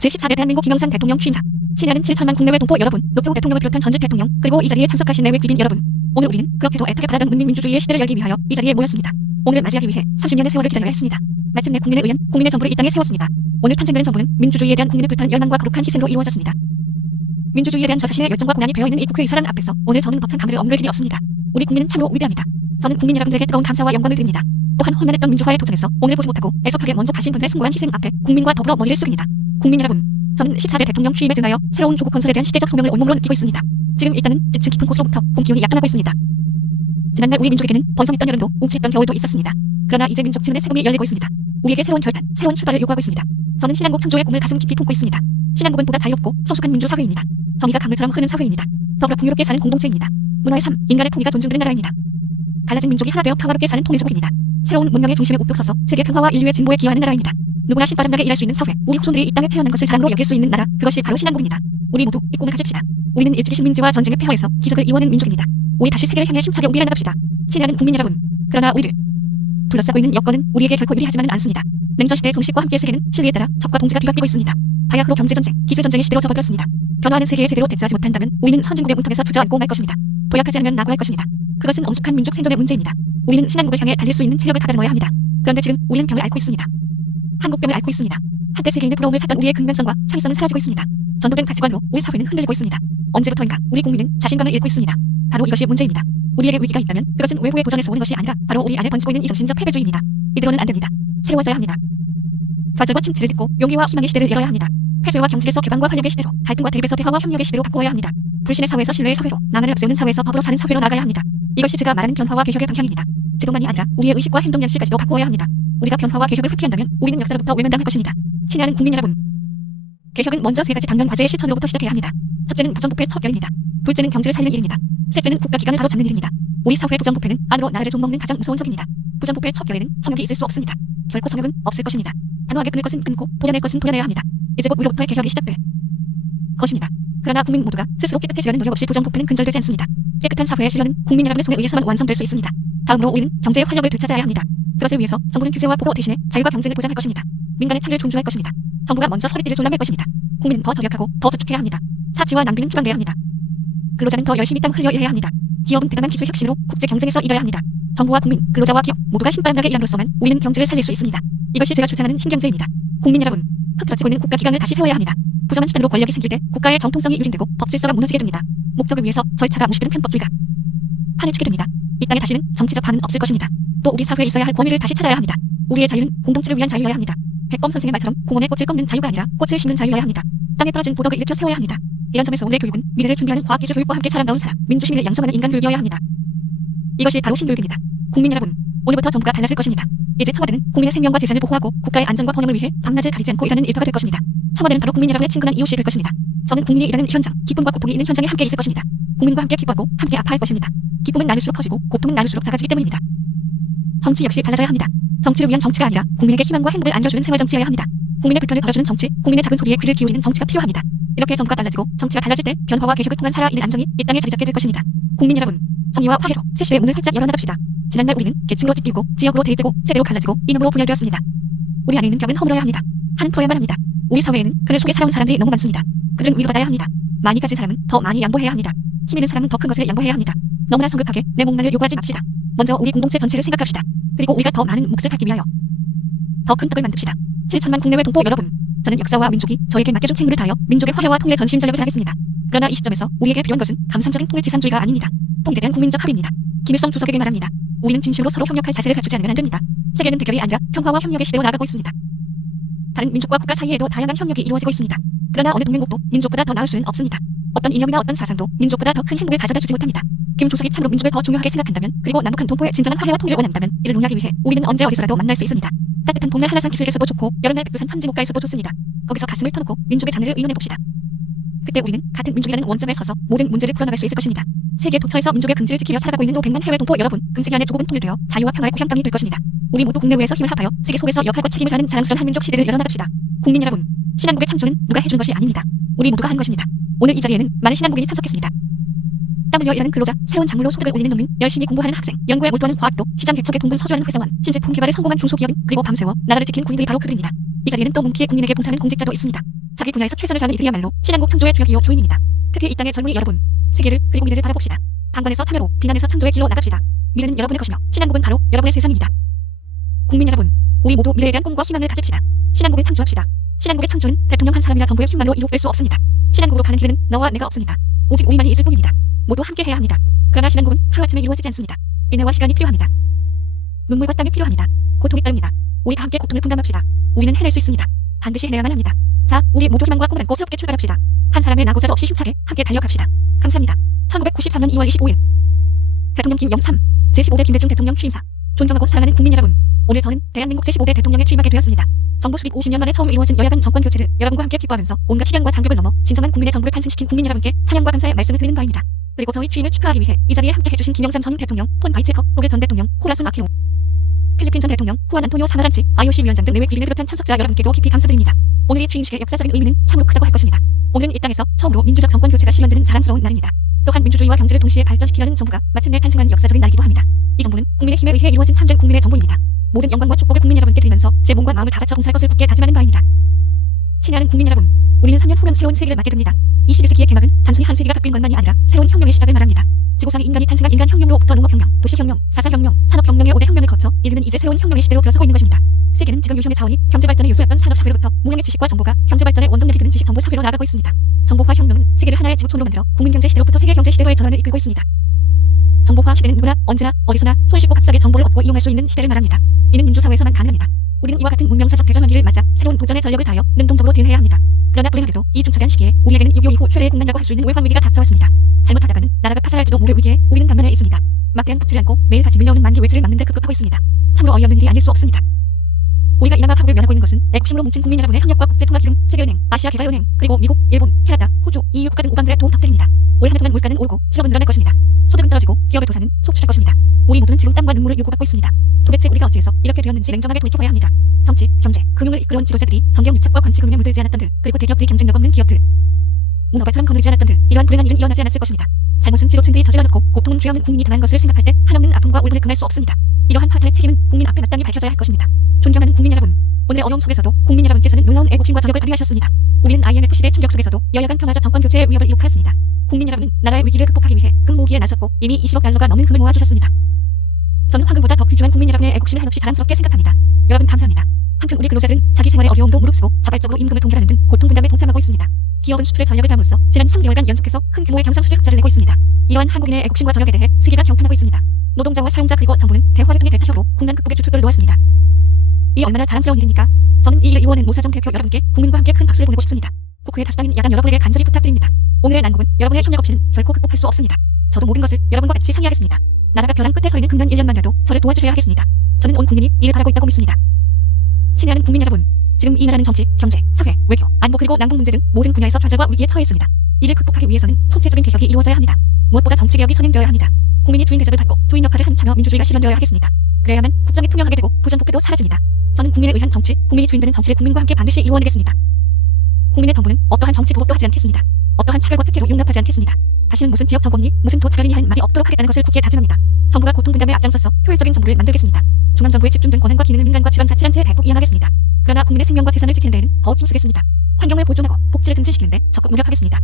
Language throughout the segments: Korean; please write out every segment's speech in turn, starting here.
제14대 대한민국 김영삼 대통령 취임사. 친애하는 7천만 국내외 동포 여러분, 노태우 대통령을 비롯한 전직 대통령, 그리고 이 자리에 참석하신 내외 귀빈 여러분. 오늘 우리는 그렇게도 애타게 바라던 문민민주주의의 시대를 열기 위하여 이 자리에 모였습니다. 오늘을 맞이하기 위해 30년의 세월을 기다려야 했습니다. 마침내 국민의 의한, 국민의 정부를 이 땅에 세웠습니다. 오늘 탄생되는 정부는 민주주의에 대한 국민의 불타는 열망과 거룩한 희생으로 이루어졌습니다. 민주주의에 대한 저 자신의 열정과 고난이 배어있는 이 국회의사랑 앞에서 오늘 저는 벅찬 감회를 억누를 길이 없습니다. 우리 국민은 참으로 위대합니다. 저는 국민 여러분들에게 뜨거운 감사와 영광을 드립니다. 또한 험난했던 민주화에 도전해서 오늘 보지 못하고 애석하게 먼저 가신 분들의 숭고한 희생 앞에 국민과 더불어 머리를 숙입니다. 국민 여러분, 저는 14대 대통령 취임에 증하여 새로운 조국 건설에 대한 시대적 소명을 온몸으로 느끼고 있습니다. 지금 일단은 지층 깊은 곳으로부터 봄 기운이 약간하고 있습니다. 지난날 우리 민족에게는 번성했던 여름도 웅치했던 겨울도 있었습니다. 그러나 이제 민족 층의 새봄이 열리고 있습니다. 우리에게 새로운 결단, 새로운 출발을 요구하고 있습니다. 저는 신한국 창조의 꿈을 가슴 깊이 품고 있습니다. 신한국은 보다 자유롭고 성숙한 민주사회입니다. 정의가 강물처럼 흐르는 사회입니다. 더불어 풍요롭게 사는 공동체입니다. 문화의 삶, 인간의 품위가 존중되는 나라입니다. 갈라진 민족이 하나 되어 평화롭게 사는 통일조국입니다. 새로운 문명의 중심에 우뚝 서서 세계 평화와 인류의 진보에 기여하는 나라입니다. 누구나 신바람나게 일할 수 있는 사회, 우리 후손들이 이 땅에 태어난 것을 자랑으로 여길 수 있는 나라, 그것이 바로 신한국입니다. 우리 모두 이 꿈을 가집시다. 우리는 일찍이 식민지와 전쟁의 폐허에서 기적을 이루어낸 민족입니다. 우리 다시 세계를 향해 힘차게 우리해 나갑시다. 친애하는 국민 여러분, 그러나 우리를 둘러싸고 있는 여건은 우리에게 결코 유리하지만은 않습니다. 냉전시대의 종식과 함께 세계는 실리에 따라 적과 동지가 뒤바뀌고 있습니다. 바야흐로 경제전쟁, 기술전쟁의 시대로 접어들었습니다. 변화하는 세계에 제대로 대처하지 못한다면 우리는 선진국의 문턱에서 주저앉고 말 것입니다. 도약하지 않으면 낙오할 것입니다. 그것은 엄숙한 민족 생존의 문제입니다. 우리는 신한국을 향해 달릴 수 있는 체력을 가다듬어야 합니다. 그런데 지금 우리는 병을 앓고 있습니다. 한국병을 앓고 있습니다. 한때 세계인의 부러움을 샀던 우리의 근면성과 창의성은 사라지고 있습니다. 전도된 가치관으로 우리 사회는 흔들리고 있습니다. 언제부터인가 우리 국민은 자신감을 잃고 있습니다. 바로 이것이 문제입니다. 우리에게 위기가 있다면 그것은 외부의 도전에서 오는 것이 아니라 바로 우리 안에 번지고 있는 이 정신적 패배주의입니다. 이대로는 안 됩니다. 새로워져야 합니다. 좌절과 침체를 딛고 용기와 희망의 시대를 열어야 합니다. 폐쇄와 경직에서 개방과 활력의 시대로, 갈등과 대립에서 대화와 협력의 시대로 바꾸어야 합니다. 불신의 사회에서 신뢰의 사회로, 나만을 앞세우는 사회에서 법으로 사는 사회로 나가야 합니다. 이것이 제가 말하는 변화와 개혁의 방향입니다. 제도만이 아니라 우리의 의식과 행동 양식까지도 바꾸어야 합니다. 우리가 변화와 개혁을 회피한다면 우리는 역사로부터 외면당할 것입니다. 친애하는 국민 여러분, 개혁은 먼저 세 가지 당면 과제의 실천으로부터 시작해야 합니다. 첫째는 부정부패의 척결입니다. 둘째는 경제를 살리는 일입니다. 셋째는 국가기관을 바로잡는 일입니다. 우리 사회의 부정부패는 안으로 나라를 좀먹는 가장 무서운 적입니다. 부정부패의 척결에는 성역이 있을 수 없습니다. 결코 성역은 없을 것입니다. 단호하게 끊을 것은 끊고 도려낼 것은 도려내야 합니다. 이제 곧 우리로부터의 개혁이 시작될 것입니다. 그러나 국민 모두가 스스로 깨끗해지려는 노력 없이 부정부패는 근절되지 않습니다. 깨끗한 사회의 실현은 국민 여러분의 손에 의해서만 완성될 수 있습니다. 다음으로 우리는 경제의 활력을 되찾아야 합니다. 그것을 위해서 정부는 규제와 보호 대신에 자유와 경쟁을 보장할 것입니다. 민간의 창의를 존중할 것입니다. 정부가 먼저 허리띠를 졸라맬 것입니다. 국민은 더 절약하고 더 저축해야 합니다. 사치와 낭비는 추방돼야 합니다. 근로자는 더 열심히 땀 흘려 일해야 합니다. 기업은 대단한 기술 혁신으로 국제 경쟁에서 이겨야 합니다. 정부와 국민, 근로자와 기업 모두가 신바람나게 일함으로써만 우리는 경제를 살릴 수 있습니다. 이것이 제가 주장하는 신경제입니다. 국민 여러분, 흐트러지고 있는 국가기관을 다시 세워야 합니다. 부정한 수단으로 권력이 생길 때 국가의 정통성이 유린되고 법질서가 무너지게 됩니다. 목적을 위해서 절차가 무시되는 편법주의가 판을 치게 됩니다. 이 땅에 다시는 정치적 판은 없을 것입니다. 또 우리 사회에 있어야 할 권위를 다시 찾아야 합니다. 우리의 자유는 공동체를 위한 자유여야 합니다. 백범 선생의 말처럼 공원에 꽃을 꺾는 자유가 아니라 꽃을 심는 자유여야 합니다. 땅에 떨어진 보덕을 일으켜 세워야 합니다. 이런 점에서 오늘의 교육은 미래를 준비하는 과학기술 교육과 함께 사람다운 사람, 민주시민을 양성하는 인간 교육이어야 합니다. 이것이 바로 신교육입니다. 국민 여러분, 오늘부터 정부가 달라질 것입니다. 이제 청와대는 국민의 생명과 재산을 보호하고 국가의 안전과 번영을 위해 밤낮을 가리지 않고 일하는 일터가 될 것입니다. 청와대는 바로 국민 여러분의 친근한 이웃이 될 것입니다. 저는 국민이 일하는 현장, 기쁨과 고통이 있는 현장에 함께 있을 것입니다. 국민과 함께 기뻐하고 함께 아파할 것입니다. 기쁨은 나눌수록 커지고 고통은 나눌수록 작아지기 때문입니다. 정치 역시 달라져야 합니다. 정치를 위한 정치가 아니라 국민에게 희망과 행복을 안겨주는 생활정치여야 합니다. 국민의 불편을 덜어주는 정치, 국민의 작은 소리에 귀를 기울이는 정치가 필요합니다. 이렇게 정부가 달라지고 정치가 달라질 때 변화와 개혁을 통한 살아있는 안정이 이 땅에 자리 잡게 될 것입니다. 국민 여러분, 정의와 화해로 새 시대의 문을 활짝 열어나갑시다. 지난날 우리는 계층으로 찢기고 지역으로 대입되고 세대로 갈라지고 이념으로 분열되었습니다. 우리 안에 있는 벽은 허물어야 합니다. 한은 풀어야만 합니다. 우리 사회에는 그늘 속에 살아온 사람들이 너무 많습니다. 그들은 위로받아야 합니다. 많이 가진 사람은 더 많이 양보해야 합니다. 힘 있는 사람은 더 큰 것을 양보해야 합니다. 너무나 성급하게 내 몫만을 요구하지 맙시다. 먼저 우리 공동체 전체를 생각합시다. 그리고 우리가 더 많은 몫을 갖기 위하여 더 큰 떡을 만듭시다. 7천만 국내외 동포 여러분, 저는 역사와 민족이 저에게 맡겨준 책무를 다하여 민족의 화해와 통일에 전심전력을 다하겠습니다. 그러나 이 시점에서 우리에게 필요한 것은 감상적인 통일지상주의가 아닙니다. 통일에 대한 국민적 합의입니다. 김일성 주석에게 말합니다. 우리는 진심으로 서로 협력할 자세를 갖추지 않으면 안 됩니다. 세계는 대결이 아니라 평화와 협력의 시대로 나아가고 있습니다. 다른 민족과 국가 사이에도 다양한 협력이 이루어지고 있습니다. 그러나 어느 동맹국도 민족보다 더 나을 수는 없습니다. 어떤 이념이나 어떤 사상도 민족보다 더 큰 행복을 가져다 주지 못합니다. 김 주석이 참으로 민족을 더 중요하게 생각한다면, 그리고 남북한 동포의 진정한 화해와 통일을 원한다면 이를 논의하기 위해 우리는 언제 어디서라도 만날 수 있습니다. 따뜻한 봄날 한라산 기슭에서도 좋고 여름날 백두산 천지목가에서도 좋습니다. 거기서 가슴을 터놓고 민족의 자네를 의논해봅시다. 그때 우리는 같은 민족이라는 원점에 서서 모든 문제를 풀어나갈 수 있을 것입니다. 세계 도처에서 민족의 긍지를 지키며 살아가고 있는 500만 해외 동포 여러분, 금세기 안에 조국은 통일되어 자유와 평화의 고향 땅이 될 것입니다. 우리 모두 국내외에서 힘을 합하여 세계 속에서 역할과 책임을 다하는 자랑스러운 한민족 시대를 열어나갑시다. 국민 여러분, 신한국의 창조는 누가 해준 것이 아닙니다. 우리 모두가 한 것입니다. 오늘 이 자리에는 많은 신한국인이 참석했습니다. 땀 흘려 일하는 근로자, 새로운 작물로 소득을 올리는 농민, 열심히 공부하는 학생, 연구에 몰두하는 과학도, 시장 개척에 동분 서주하는 회사원, 신제품 개발에 성공한 중소기업인, 그리고 밤새워 나라를 지킨 군인들이 바로 그들입니다. 이 자리에는 또 뭉키의 국민에게 봉사하는 공직자도 있습니다. 자기 분야에서 최선을 다하는 이들이야말로 신한국 창조의 주역이요 주인입니다. 특히 이 땅의 젊은이 여러분, 세계를 그리고 미래를 바라봅시다. 방관에서 참여로, 비난에서 창조의 길로 나갑시다. 미래는 여러분의 것이며 신한국은 바로 여러분의 세상입니다. 국민 여러분, 우리 모두 미래에 대한 꿈과 희망을 가집시다. 신한국을 창조합시다. 신한국의 창조는 대통령 한 사람이나 정부의 힘만로 이루어질 수 없습니다. 신한국으로 가는 길에는 너와 내가 없습니다. 오직 우리만이 있을 뿐입니다. 모두 함께 해야 합니다. 그러나 신한국은 하루아침에 이루어지지 않습니다. 인내와 시간이 필요합니다. 눈물과 땀이 필요합니다. 고통이 따릅니다. 우리 다 함께 고통을 분담합시다. 우리는 해낼 수 있습니다. 반드시 해내야만 합니다. 자, 우리 모두 희망과 꿈을 안고 새롭게 출발합시다. 한 사람의 나고자도 없이 힘차게 함께 달려갑시다. 감사합니다. 1993년 2월 25일 대통령 김영삼 제15대 김대중 대통령 취임사. 존경하고 사랑하는 국민 여러분, 오늘 저는 대한민국 제15대 대통령에 취임하게 되었습니다. 정부 수립 50년 만에 처음 이루어진 여야간 정권 교체를 여러분과 함께 기뻐하면서 온갖 시련과 장벽을 넘어 진정한 국민의 정부를 탄생시킨 국민 여러분께 찬양과 감사의 말씀을 드리는 바입니다. 그리고 저희 취임을 축하하기 위해 이 자리에 함께 해주신 김영삼 전 대통령, 폰 바이체커, 독일 전 대통령, 호라순 아키노, 필리핀 전 대통령, 후안 안토니오 사마란치, IOC 위원장 등 내외 귀빈을 비롯한 참석자 여러분께도 깊이 감사드립니다. 오늘 이 취임식의 역사적인 의미는 참으로 크다고 할 것입니다. 오늘은 이 땅에서 처음으로 민주적 정권 교체가 실현되는 자랑스러운 날입니다. 또한 민주주의와 경제를 동시에 발전시키려는 정부가 마침내 탄생한 역사적인 날이기도 합니다. 이 정부는 국민의 힘에 의해 이루어진 참된 국민의 정부입니다. 모든 영광과 축복을 국민 여러분께 드리면서 제 몸과 마음을 다 바쳐 봉사할 것을 굳게 다짐하는 바입니다. 친애하는 국민 여러분, 우리는 3년 후면 새로운 세기를 맞게 됩니다. 21세기의 개막은 단순히 한 세기가 바뀐 것만이 아니라 새로운 혁명의 시작을 말합니다. 지구상의 인간이 탄생한 인간혁명로부터 농업혁명, 도시혁명, 사사혁명, 산업혁명의 5대 혁명을 거쳐 이르는 이제 새로운 혁명의 시대로 들어서고 있는 것입니다. 세계는 지금 유형의 차원이 경제발전의 요소였던 산업사회로부터 무형의 지식과 정보가 경제발전의 원동력이 되는 지식정보 사회로 나아가고 있습니다. 정보화 혁명은 세계를 하나의 지구촌으로 만들어 국민경제 시대로부터 세계경제 시대로의 전환을 이끌고 있습니다. 정보화 시대는 누구나 언제나 어디서나 손쉽고 값싸게 정보를 얻고 이용할 수 있는 시대를 말합니다. 이는 민주사회에서만 가능합니다. 우리는 이와 같은 문명사적 대전환기를 맞아 새로운 도전의 전력을 다하여 능동적으로 대응해야 합니다. 그러나 불행하게도 이 중차대한 시기에 우리에게는 6.25 이후 최대의 국난이라고 할 수 있는 외환위기가 닥쳐왔습니다. 잘못하다가는 나라가 파산할지도 모를 위기에 우리는 단면에 있습니다. 막대한 붓질을 안고 매일같이 밀려오는 만기 외출을 막는 데 급급하고 있습니다. 참으로 어이없는 일이 아닐 수 없습니다. 우리가 이나마 파국을 면하고 있는 것은 애국심으로 뭉친 국민 여러분의 협력과 국제통화기금, 세계은행, 아시아개발은행, 그리고 미국, 일본, 캐나다, 호주, EU 국가 등 우방들의 도움 덕분입니다. 올 한 해 동안 물가는 오르고 실업은 늘어날 것입니다. 소득은 떨어지고 기업의 도산은 속출할 것입니다. 우리 모두는 지금 땀과 눈물을 요구받고 있습니다. 도대체 우리가 어찌해서 이렇게 되었는지 냉정하게 돌이켜봐야 합니다. 정치, 경제, 금융을 이끌어온 지도자들이 정경 유착과 관치금융에 물들지 않았던들, 그리고 대기업들이 경쟁력 없는 기업들, 문어발처럼 거느리지 않았던들, 이러한 불행한 일은 일어나지 않았을 것입니다. 잘못은 지도층들이 저질러놓고 고통은 죄 없는 국민이 당한 것을 생각할 때 한없는 아픔과 울분을 금할 수 없습니다. 이러한 파탄의 책임은 국민 앞에 마땅히 밝혀져야 할 것입니다. 존경하는 국민 여러분, 오늘 어려움 속에서도 국민 여러분께서는 놀라운 애국심과 저력을 발휘하셨습니다. 우리는 IMF 시대 충격 속에서도 여야간 평화적 정권 교체의 위협을 이룩하였습니다. 국민 여러분은 나라의 위기를 극복하기 위해 금모으기에 나섰고 이미 20억 달러가 넘는 금을 모아주셨습니다. 저는 황금보다 더 귀중한 국민 여러분의 애국심을 한없이 자랑스럽게 생각합니다. 여러분 감사합니다. 한편 우리 근로자들은 자기 생활의 어려움도 무릅쓰고 자발적으로 임금을 동결하는 등 고통 분담에 동참하고 있습니다. 기업은 수출에 전력을 다함으로써 지난 3개월간 연속해서 큰 규모의 경상수지 흑자를 내고 있습니다. 이러한 한국인의 애국심과 저력에 대해 세계가 경탄하고 있습니다. 노동자와 사용자 그리고 정부는 대화를 통해 대타협으로 국난 극복의 주축들을 놓았습니다. 이 얼마나 자랑스러운 일입니까? 저는 이 일을 이루어낸 모사정 대표 여러분께 국민과 함께 큰 박수를 보내고 싶습니다. 국회의 다수당인 야당 여러분에게 간절히 부탁드립니다. 오늘의 난국은 여러분의 협력 없이는 결코 극복할 수 없습니다. 저도 모든 것을 여러분과 같이 상의하겠습니다. 나라가 벼랑 끝에 서 있는 금년 1년만이라도 저를 도와주셔야 하겠습니다. 저는 온 국민이 이를 바라고 있다고 믿습니다. 친애하는 국민 여러분, 지금 이 나라는 정치, 경제, 사회, 외교, 안보 그리고 난국 문제 등 모든 분야에서 좌절과 위기에 처해 있습니다. 이를 극복하기 위해서는 총체적인 개혁이 이루어져야 합니다. 무엇보다 정치개혁이 선행되어야 합니다. 국민이 주인 대접을 받고 주인 역할을 한 참여 민주주의가 실현되어야 하겠습니다. 그래야만 국정이 투명하게 되고 부정부패도 사라집니다. 저는 국민에 의한 정치, 국민이 주인되는 정치를 국민과 함께 반드시 이루어내겠습니다. 국민의 정부는 어떠한 정치 보복도 하지 않겠습니다. 어떠한 차별과 특혜도 용납하지 않겠습니다. 다시는 무슨 지역 정권이 무슨 도 차별이니 하는 말이 없도록 하겠다는 것을 굳게 다짐합니다. 정부가 고통 분담에 앞장서서 효율적인 정부를 만들겠습니다. 중앙정부에 집중된 권한과 기능을 민간과 지방자치단체에 대폭 이양하겠습니다. 그러나 국민의 생명과 재산을 지키는 데에는 더욱 힘쓰겠습니다. 환경을 보존하고 복지를 증진시키는 데 적극 노력하겠습니다.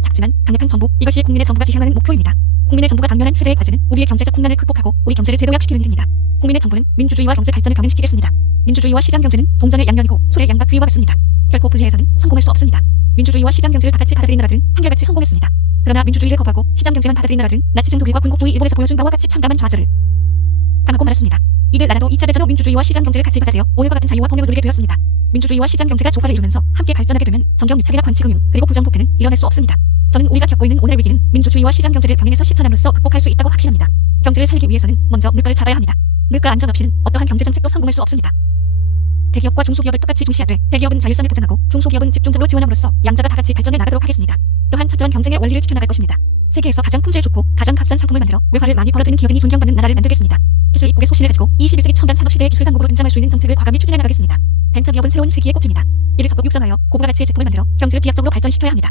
작지만 강력한 정부, 이것이 국민의 정부가 지향하는 목표입니다. 국민의 정부가 당면한 최대의 과제는 우리의 경제적 국난을 극복하고 우리 경제를 재도약시키는 일입니다. 국민의 정부는 민주주의와 경제 발전을 병행시키겠습니다. 민주주의와 시장 경제는 동전의 양면이고 술의 양과 귀와 같습니다. 결코 분리해서는 성공할 수 없습니다. 민주주의와 시장 경제를 다 같이 받아들인 나라들은 한결같이 성공했습니다. 그러나 민주주의를 거부하고 시장 경제만 받아들인 나라들은 나치즘 독일과 군국주의 일본에서 보여준 바와 같이 참담한 좌절을 당하고 말았습니다. 이들 나라도 2차 대전 후 민주주의와 시장 경제를 같이 받아들여 오늘과 같은 자유와 통일을 누리게 되었습니다. 민주주의와 시장 경제가 조화를 이루면서 함께 발전하게 되면 정경유착이나 관치금융 그리고 부정부패는 일어날 수 없습니다. 저는 우리가 겪고 있는 오늘의 위기는 민주주의와 시장 경제를 병행해서 실천함으로써 극복할 수 있다고 확신합니다. 경제를 살리기 위해서는 먼저 물가를 잡아야 합니다. 물가 안정 없이는 어떠한 경제 정책도 성공할 수 없습니다. 대기업과 중소기업을 똑같이 중시하되 대기업은 자율성을 보장하고 중소기업은 집중적으로 지원함으로써 양자가 다 같이 발전해 나가도록 하겠습니다. 또한 철저한 경쟁의 원리를 지켜나갈 것입니다. 세계에서 가장 품질 좋고 가장 값싼 상품을 만들어 외화를 많이 벌어들이는 기업인이 존경받는 나라를 만들겠습니다. 기술 입국의 소신을 가지고 21세기 첨단 산업시대의 기술 강국으로 등장할 수 있는 정책을 과감히 추진해 나가겠습니다. 벤처기업은 새로운 세기의 꼭지입니다. 이를 적극 육성하여 고부가 가치의 제품을 만들어 경제를 비약적으로 발전시켜야 합니다.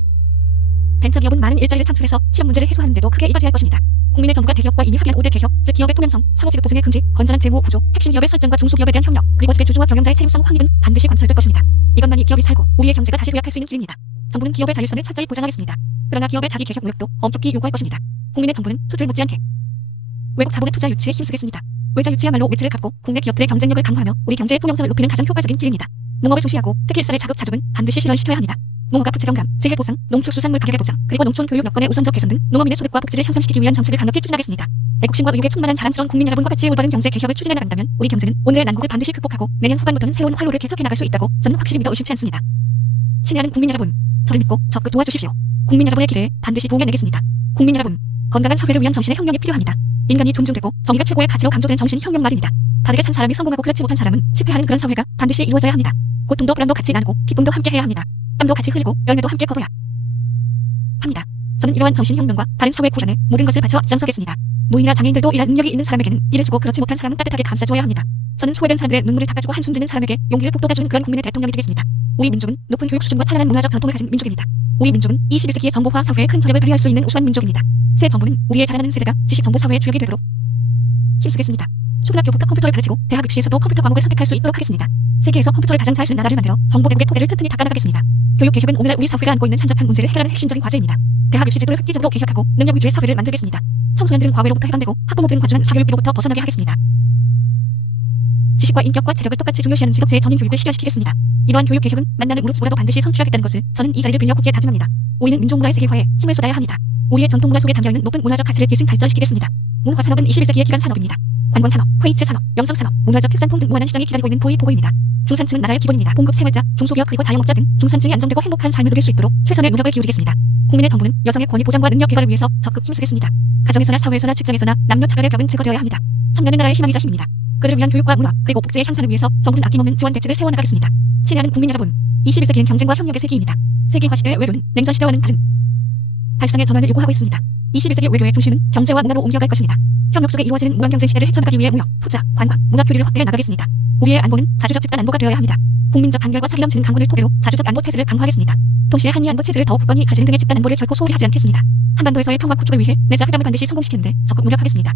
벤처기업은 많은 일자리를 창출해서 시험 문제를 해소하는 데도 크게 이바지할 것입니다. 국민의 정부가 대기업과 이미 합의한 5대 대기업, 즉 기업의 투명성, 상호지급 보증의 금지, 건전한 재무 구조, 핵심 기업의 설정과 중소기업에 대한 협력, 그리고 지배 주주와 경영자의 책임성 확인 등 반드시 관철될 것입니다. 이것만이 기업이 살고 우리의 경제가 다시 도약할 수 있는 길입니다. 정부는 기업의 자율성을 철저히 보장하겠습니다. 그러나 기업의 자기 개혁 노력도 엄격히 요구할 것입니다. 국민의 정부는 투줄 못지않게 외국 자본의 투자 유치에 힘쓰겠습니다. 외자 유치야말로 외지를 갚고 국내 기업들의 경쟁력을 강화하며 우리 경제의 투명성을 높이는 가장 효과적인 길입니다. 농업을 중시하고 특히 일살의 자급자족은 반드시 실현시켜야 합니다. 농어가 부채 경감, 재해 보상, 농축수산물 가격의 보장, 그리고 농촌 교육 여건의 우선적 개선 등 농어민의 소득과 복지를 향상시키기 위한 정책을 강력히 추진하겠습니다. 애국심과 의욕에 충만한 자랑스러운 국민 여러분과 같이 올바른 경제 개혁을 추진해 나간다면 우리 경제는 오늘의 난국을 반드시 극복하고 내년 후반부터는 새로운 활로를 개척해 나갈 수 있다고 저는 확실히 믿어 의심치 않습니다. 친애하는 국민 여러분, 저를 믿고 적극 도와주십시오. 국민 여러분의 기대에 반드시 도움해내겠습니다. 국민 여러분, 건강한 사회를 위한 정신의 혁명이 필요합니다. 인간이 존중되고 정의가 최고의 가치로 강조되는 정신혁명 말입니다. 다르게 산 사람이 성공하고 그렇지 못한 사람은 실패하는 그런 사회가 반드시 이루어져야 합니다. 고통도 불안도 같이 나누고 기쁨도 함께 해야 합니다. 땀도 같이 흘리고 열매도 함께 거둬야 합니다. 저는 이러한 정신혁명과 다른 사회 구현에 모든 것을 바쳐 앞장서겠습니다. 노인이나 장애인들도 일할 능력이 있는 사람에게는 일을 주고 그렇지 못한 사람은 따뜻하게 감싸주어야 합니다. 저는 소외된 사람들의 눈물을 닦아주고 한숨 지는 사람에게 용기를 북돋아주는 그런 국민의 대통령이 되겠습니다. 우리 민족은 높은 교육 수준과 탄탄한 문화적 전통을 가진 민족입니다. 우리 민족은 21세기의 정보화 사회에 큰 저력을 발휘할 수 있는 우수한 민족입니다. 새 정부는 우리의 자라나는 세대가 지식정보 사회의 주역이 되도록 힘쓰겠습니다. 초등학교부터 컴퓨터를 가르치고 대학 입시에서도 컴퓨터 과목을 선택할 수 있도록 하겠습니다. 세계에서 컴퓨터를 가장 잘 쓰는 나라를 만들어 정보 대국의 토대를 튼튼히 닦아나가겠습니다. 교육 개혁은 오늘날 우리 사회가 안고 있는 산적한 문제를 해결하는 핵심적인 과제입니다. 대학 입시 제도를 획기적으로 개혁하고 능력 위주의 사회를 만들겠습니다. 청소년들은 과외로부터 해방되고 학부모들은 과중한 사교육비로부터 벗어나게 하겠습니다. 지식과 인격과 체력을 똑같이 중요시하는 지덕제의 전인 교육을 실현시키겠습니다. 이러한 교육 개혁은 만나는 무릇보다도 반드시 성취하겠다는 것을 저는 이 자리를 빌려 굳게 다짐합니다. 우리는 민족문화의 세계화에 힘을 쏟아야 합니다. 우리의 전통문화 속에 담겨있는 높은 문화적 가치를 계승 발전시키겠습니다. 문화산업은 21세기의 기간 산업입니다. 관광산업, 회의체 산업, 영상산업, 문화적 특산품 등 무한한 시장이 기다리고 있는 보이보고입니다. 중산층은 나라의 기본입니다. 공급 생활자, 중소기업 그리고 자영업자 등 중산층이 안정되고 행복한 삶을 누릴 수 있도록 최선의 노력을 기울이겠습니다. 국민의 정부는 여성의 권위 보장과 능력 개발을 위해서 적극 힘쓰겠습니다. 가정에서나 사회에서나 직장에서나 남녀 차별의 벽은 제거되어야 합니다. 청년은 나라의 희망이자 힘입니다. 그들을 위한 교육과 문화 그리고 복지의 향상을 위해서 정부는 아낌없는 지원 대책을 세워나가겠습니다. 친애하는 국민 여러분, 21세기는 경쟁과 협력의 세기입니다. 세계화 시대의 외교는 냉전 시대와는 다른 발상의 전환을 요구하고 있습니다. 21세기 외교의 중심은 경제와 문화로 옮겨갈 것입니다. 협력 속에 이루어지는 무한경제 시대를 헤쳐나가기 위해 무역, 투자, 관광, 문화 교류를 확대해 나가겠습니다. 우리의 안보는 자주적 집단 안보가 되어야 합니다. 국민적 단결과 사기 넘치는 강군을 토대로 자주적 안보 체제를 강화하겠습니다. 동시에 한미 안보 체제를 더욱 굳건히 가지는 등의 집단 안보를 결코 소홀히 하지 않겠습니다. 한반도에서의 평화 구축을 위해 내자 회담을 반드시 성공시키는데 적극 노력하겠습니다.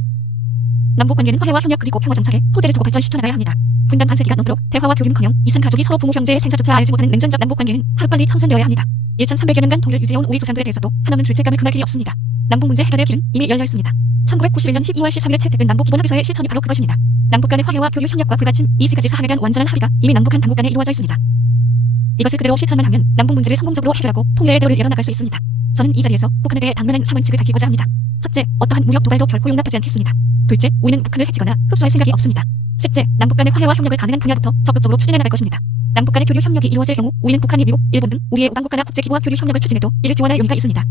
남북 관계는 화해와 협력 그리고 평화 정착에 토대를 두고 발전시켜 나가야 합니다. 분단 반세기가 넘도록 대화와 교류는커녕 이산 가족이 서로 부모 형제의 생사조차 알지 못하는 냉전적 남북 관계는 하루빨리 청산되어야 합니다. 1300여 년간 통일을 유지해온 우리 조상들에 대해서도 한없는 죄책감을 금할 길이 없습니다. 남북 문제 해결의 길은 이미 열려 있습니다. 1991년 12월 13일에 채택된 남북 기본 합의서의 실천이 바로 그것입니다. 남북 간의 화해와 교류 협력과 불가침 이 세 가지 사항에 대한 완전한 합의가 이미 남북한 당국 간에 이루어져 있습니다. 이것을 그대로 실천만 하면 남북 문제를 성공적으로 해결하고 통일의 대로를 열어나갈 수 있습니다. 저는 이 자리에서 북한에 대해 단면한 3원칙을 밝히고자 합니다. 첫째, 어떠한 무력 도발도 결코 용납하지 않겠습니다. 둘째, 우리는 북한을 해치거나 흡수할 생각이 없습니다. 셋째, 남북 간의 화해와 협력을 가능한 분야부터 적극적으로 추진해 나갈 것입니다. 남북 간의 교류 협력이 이루어질 경우 우리는 북한이 미국, 일본 등 우리의 우방국가나 국제기구와 교류 협력을 추진해도 이를 지원할 용의가 있습니다.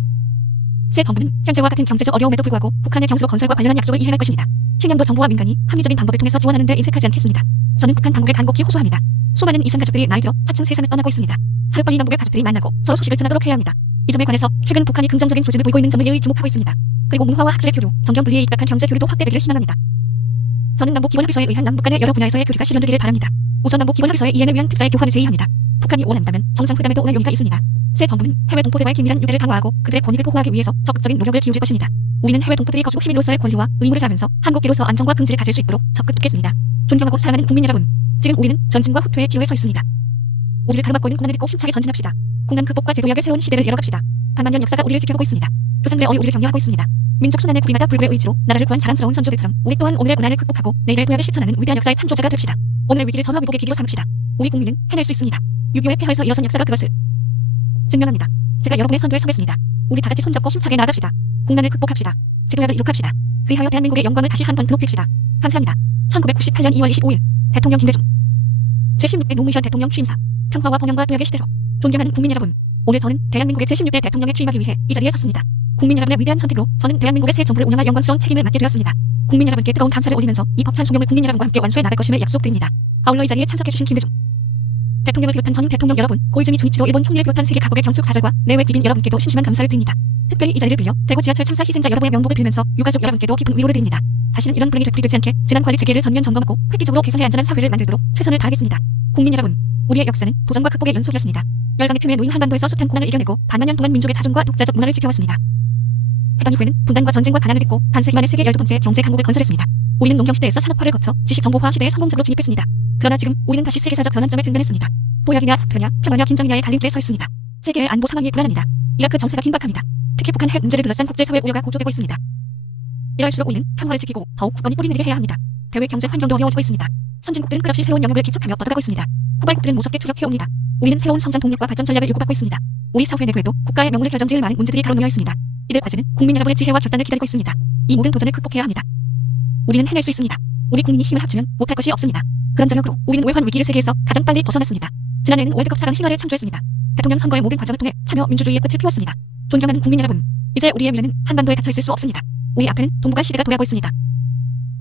새 정부는 현재와 같은 경제적 어려움에도 불구하고 북한의 경수로 건설과 관련한 약속을 이행할 것입니다. 필년도 정부와 민간이 합리적인 방법을 통해서 지원하는 데 인색하지 않겠습니다. 저는 북한 당국에 간곡히 호소합니다. 수많은 이산 가족들이 나이 들어 차츰 세상을 떠나고 있습니다. 하루빨리 남북의 가족들이 만나고 서로 소식을 전하도록 해야 합니다. 이 점에 관해서 최근 북한이 긍정적인 조짐을 보이고 있는 점을 예의 주목하고 있습니다. 그리고 문화와 학술의 교류, 정경 분리에 입각한 경제 교류도 확대되기를 희망합니다. 저는 남북 기본 합의서에 의한 남북 간의 여러 분야에서의 교류가 실현되기를 바랍니다. 우선 남북 기본 합의서의 이행을 위한 특사의 교환을 제의합니다. 북한이 원한다면 정상회담에도 오늘 용의가 있습니다. 새 정부는 해외 동포들과의 긴밀한 유대를 강화하고 그들의 권익을 보호하기 위해서 적극적인 노력을 기울일 것입니다. 우리는 해외 동포들이 거주국 시민으로서의 권리와 의무를 다하면서 한국계로서 안정과 긍지를 가질 수 있도록 적극 돕겠습니다. 존경하고 사랑하는 국민 여러분, 지금 우리는 전진과 후퇴의 기로에 서 있습니다. 우리를 가로막고 있는 고난을 딛고 힘차게 전진합시다. 국난 극복과 제도약의 새로운 시대를 열어갑시다. 반만년 역사가 우리를 지켜보고 있습니다. 조상들의 어이 우리를 격려하고 있습니다. 민족 순환의 구리마다 불굴의 의지로 나라를 구한 자랑스러운 선조들처럼 우리 또한 오늘의 고난을 극복하고 내일의 도약을 실천하는 위대한 역사의 참조자가 됩시다. 오늘의 위기를 전화위복의 기기로 삼읍시다. 우리 국민은 해낼 수 있습니다. 6.25의 폐하에서 일어선 역사가 그것을 증명합니다. 제가 여러분의 선두에 서겠습니다. 우리 다같이 손잡고 힘차게 나아갑시다. 국난을 극복합시다. 제도약을 이룩합시다. 그리하여 대한민국의 영광을 다시 한 번 높입시다. 감사합니다. 1998년 2월 25일 대통령 김대중 제16대 노무현 대통령 취임사 평화와 번영과 도약의 시대로 존경하는 국민 여러분, 오늘 저는 대한민국의 제16대 대통령에 취임하기 위해 이 자리에 섰습니다. 국민 여러분의 위대한 선택으로 저는 대한민국의 새 정부를 운영할 영광스러운 책임을 맡게 되었습니다. 국민 여러분께 뜨거운 감사를 올리면서 이 벅찬 소명을 국민 여러분과 함께 완수해 나갈 것임을 약속드립니다. 아울러 이 자리에 참석해주신 김대중 대통령을 비롯한 전임 대통령 여러분, 고이즈미 주이치로 일본 총리를 비롯한 세계 각국의 경축 사절과 내외 귀빈 여러분께도 심심한 감사를 드립니다. 특별히 이 자리를 빌려 대구 지하철 참사 희생자 여러분의 명복을 빌면서 유가족 여러분께도 깊은 위로를 드립니다. 다시는 이런 불행이 되풀이되지 않게 지난 관리 체계를 전면 점검하고 획기적으로 개선해 안전한 사회를 만들도록 최선을 다하겠습니다. 국민 여러분, 우리의 역사는 도전과 극복의 연속이었습니다. 열강의 틈에 놓인 한반도에서 숱한 고난을 이겨내고 반만 년 동안 민족의 자존과 독자적 문화를 지켜왔습니다. 해방 이후에는 분단과 전쟁과 가난을 딛고 반세기 만에 세계 12번째 경제 강국을 건설했습니다. 우리는 농경시대에서 산업화를 거쳐 지식정보화 시대에 성공적으로 진입했습니다. 그러나 지금 우리는 다시 세계사적 전환점에 직면했습니다. 보약이냐 수표냐 평화냐 긴장이냐의 갈림길에 서 있습니다. 세계의 안보 상황이 불안합니다. 이라크 정세가 긴박합니다. 특히 북한 핵 문제를 둘러싼 국제사회 우려가 고조되고 있습니다. 이럴수록 우리는 평화를 지키고 더욱 굳건히 뿌리 내리게 해야 합니다. 대외 경제 환경도 어려워지고 있습니다. 선진국들은 끝없이 새로운 영역을 개척하며 뻗어가고 있습니다. 후발국들은 무섭게 투력해옵니다. 우리는 새로운 성장 동력과 발전 전략을 요구받고 있습니다. 우리 사회 내부에도 국가의 명운을 결정지을 많은 문제들이 가로놓여 있습니다. 이들 과제는 국민 여러분의 지혜와 결단을 기다리고 있습니다. 이 모든 도전을 극복해야 합니다. 우리는 해낼 수 있습니다. 우리 국민이 힘을 합치면 못할 것이 없습니다. 그런 전력으로 우리는 외환 위기를 세계에서 가장 빨리 벗어났습니다. 지난해에는 월드컵 4강 신화를 창조했습니다. 대통령 선거의 모든 과정을 통해 참여 민주주의의 꽃을 피웠습니다. 존경하는 국민 여러분, 이제 우리의 미래는 한반도에 갇혀 있을 수 없습니다. 우리 앞에는 동북아 시대가 도래하고 있습니다.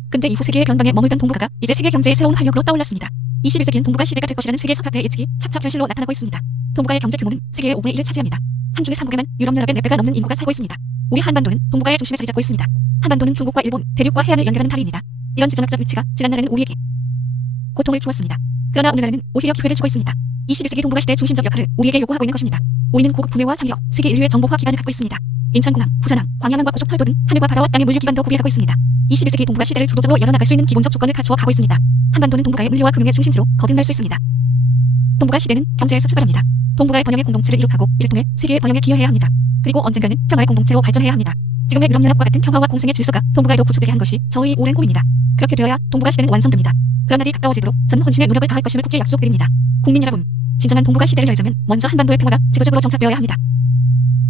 근대 이후 세계의 변방에 머물던 동북아가 이제 세계 경제의 새로운 활력으로 떠올랐습니다. 21세기는 동북아 시대가 될 것이라는 세계 석학들의 예측이 차차 현실로 나타나고 있습니다. 동북아의 경제 규모는 세계의 5분의 1을 차지합니다. 한 중의 3국에만 유럽연합의 4배가 넘는 인구가 살고 있습니다. 우리 한반도는 동북아의 중심에 자리 잡고 있습니다. 한반도는 중국과 일본, 대륙과 해안을 연결하는 다리입니다. 이런 지정학적 위치가 지난날에는 우리에게 고통을 주었습니다. 그러나 오늘날에는 오히려 기회를 주고 있습니다. 21세기 동북아 시대의 중심적 역할을 우리에게 요구하고 있는 것입니다. 우리는 고급 분해와 창의력, 세계 인류의 정보화 기반을 갖고 있습니다. 인천공항, 부산항, 광양항과 고속철도 등 하늘과 바다와 땅의 물류 기반도 구비하고 있습니다. 21세기 동북아 시대를 주도적으로 열어나갈 수 있는 기본적 조건을 갖추어 가고 있습니다. 한반도는 동북아의 물류와 금융의 중심지로 거듭날 수 있습니다. 동북아 시대는 경제에서 출발합니다. 동북아의 번영의 공동체를 이룩하고 이를 통해 세계의 번영에 기여해야 합니다. 그리고 언젠가는 평화의 공동체로 발전해야 합니다. 지금의 유럽연합과 같은 평화와 공생의 질서가 동북아에도 구축되게 한 것이 저의 오랜 꿈입니다. 그렇게 되어야 동북아 시대는 완성됩니다. 그런 날이 가까워지도록 저는 헌신의 노력을 다할 것임을 굳게 약속드립니다. 국민 여러분, 진정한 동북아 시대를 열자면 먼저 한반도의 평화가 지구적으로 정착되어야 합니다.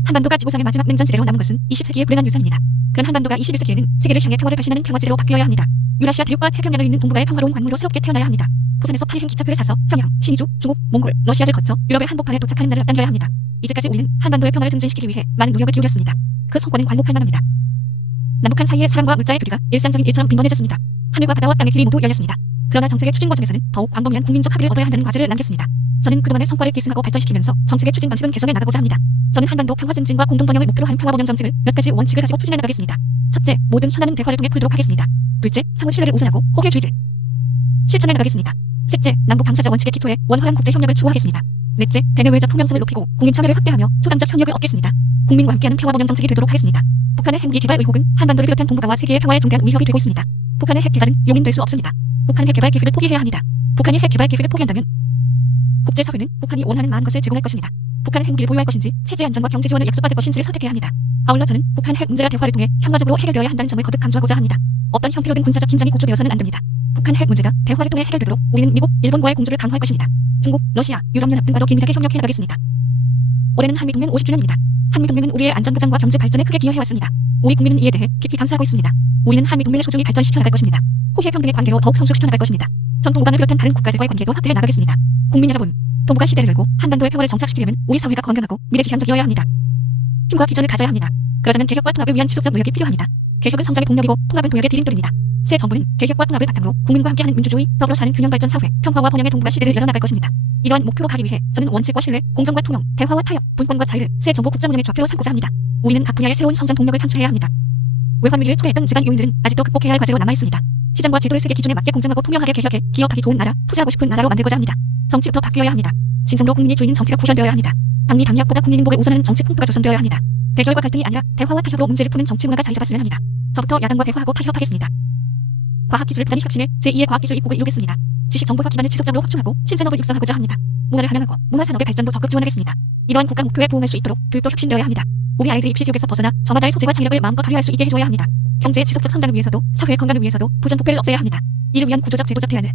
한반도가 지구상의 마지막 냉전지대로 남은 것은 20세기의 불행한 유산입니다. 그런 한반도가 21세기에는 세계를 향해 평화를 가시하는 평화지대로 바뀌어야 합니다. 유라시아 대륙과 태평양을 잇는 동북아의 평화로운 관문으로 새롭게 태어나야 합니다. 부산에서 8일 기차표를 사서 평양, 신의주, 중국, 몽골, 러시아를 거쳐 유럽의 한복판에 도착하는 날을 앞당겨야 합니다. 이제까지 우리는 한반도의 평화를 증진시키기 위해 많은 노력을 기울였습니다. 그 성과는 관복할 만합니다. 남북한 사이의 사람과 물자의 교류가 일상적인 일처럼 빈번해졌습니다. 하늘과 바다와 땅의 길이 모두 열렸습니다. 그러나 정책의 추진 과정에서는 더욱 광범위한 국민적 합의를 얻어야 한다는 과제를 남겼습니다. 저는 그동안의 성과를 계승하고 발전시키면서 정책의 추진 방식은 개선해 나가고자 합니다. 저는 한반도 평화 증진과 공동 번영을 목표로 한 평화 번영 정책을 몇 가지 원칙을 가지고 추진해 나가겠습니다. 첫째, 모든 현안은 대화를 통해 풀도록 하겠습니다. 둘째, 상호 신뢰를 우선하고 호혜주의를 실천해 나가겠습니다. 셋째, 남북 당사자 원칙에 기초해 원활한 국제 협력을 추구하겠습니다. 넷째, 대내외적 투명성을 높이고 국민 참여를 확대하며 초당적 협력을 얻겠습니다. 국민과 함께하는 평화 번영 정책이 되도록 하겠습니다. 북한의 핵무기 개발 의혹은 한반도를 비롯한 동북아와 세계의 평화에 중대한 위협이 되고 있습니다. 북한의 핵 개발은 용인될 수 없습니다. 북한의 핵 개발 기회를 포기해야 합니다. 북한이 핵 개발 기회를 포기한다면 국제사회는 북한이 원하는 많은 것을 제공할 것입니다. 북한은 핵무기를 보유할 것인지 체제 안정과 경제 지원을 약속받을 것인지를 선택해야 합니다. 아울러 저는 북한 핵 문제가 대화를 통해 평화적으로 해결되어야 한다는 점을 거듭 강조하고자 합니다. 어떤 형태로든 군사적 긴장이 고조되어서는 안 됩니다. 북한 핵 문제가 대화를 통해 해결되도록 우리는 미국, 일본과의 공조를 강화할 것입니다. 중국, 러시아, 유럽연합 등과도 긴밀하게 협력해 나가겠습니다. 올해는 한미동맹 50주년입니다. 한미동맹은 우리의 안전보장과 경제 발전에 크게 기여해왔습니다. 우리 국민은 이에 대해 깊이 감사하고 있습니다. 우리는 한미동맹을 소중히 발전시켜 나갈 것입니다. 호혜 평등의 관계로 더욱 성숙시켜 나갈 것입니다. 전 동북아를 비롯한 다른 국가들과의 관계도 확대해 나가겠습니다. 국민 여러분, 동북아 시대를 열고 한반도의 평화를 정착시키려면 우리 사회가 건강하고 미래지향적이어야 합니다. 힘과 비전을 가져야 합니다. 그러자면 개혁과 통합을 위한 지속적 노력이 필요합니다. 개혁은 성장의 동력이고 통합은 도약의 디딤돌입니다. 새 정부는 개혁과 통합을 바탕으로 국민과 함께하는 민주주의, 더불어 사는 균형 발전 사회, 평화와 번영의 동북아 시대를 열어나갈 것입니다. 이러한 목표로 가기 위해 저는 원칙과 신뢰, 공정과 투명, 대화와 타협, 분권과 자유를 새 정부 국정 운영의 좌표로 삼고자 합니다. 우리는 각 분야의 새로운 성장 동력을 창출해야 합니다. 외환 위기를 초래했던 지방 요인들은 아직도 극복해야 할 과제로 남아 있습니다. 시장과 제도를 세계 기준에 맞게 공정하고 투명하게 개혁해 기업하기 좋은 나라, 투자하고 싶은 나라로 만들고자 합니다. 정치부터 바뀌어야 합니다. 진정으로 국민이 주인인 정치가 구현되어야 합니다. 당리 당략보다 국민 행복을 우선하는 정치 풍토가 조성되어야 합니다. 대결과 갈등이 아니라 대화와 타협으로 문제를 푸는 정치 문화가 자리 잡았으면 합니다. 저부터 야당과 대화하고 타협하겠습니다. 과학기술을 부단히 혁신해 제2의 과학기술 입국을 이루겠습니다. 지식정보화 기반을 지속적으로 확충하고 신산업을 육성하고자 합니다. 문화를 함양하고 문화산업의 발전도 적극 지원하겠습니다. 이러한 국가 목표에 부응할 수 있도록 교육도 혁신되어야 합니다. 우리 아이들이 입시지옥에서 벗어나 저마다의 소재와 창의력을 마음껏 발휘할 수 있게 해줘야 합니다. 경제의 지속적 성장을 위해서도 사회의 건강을 위해서도 부정부패를 없애야 합니다. 이를 위한 구조적 제도적 대안을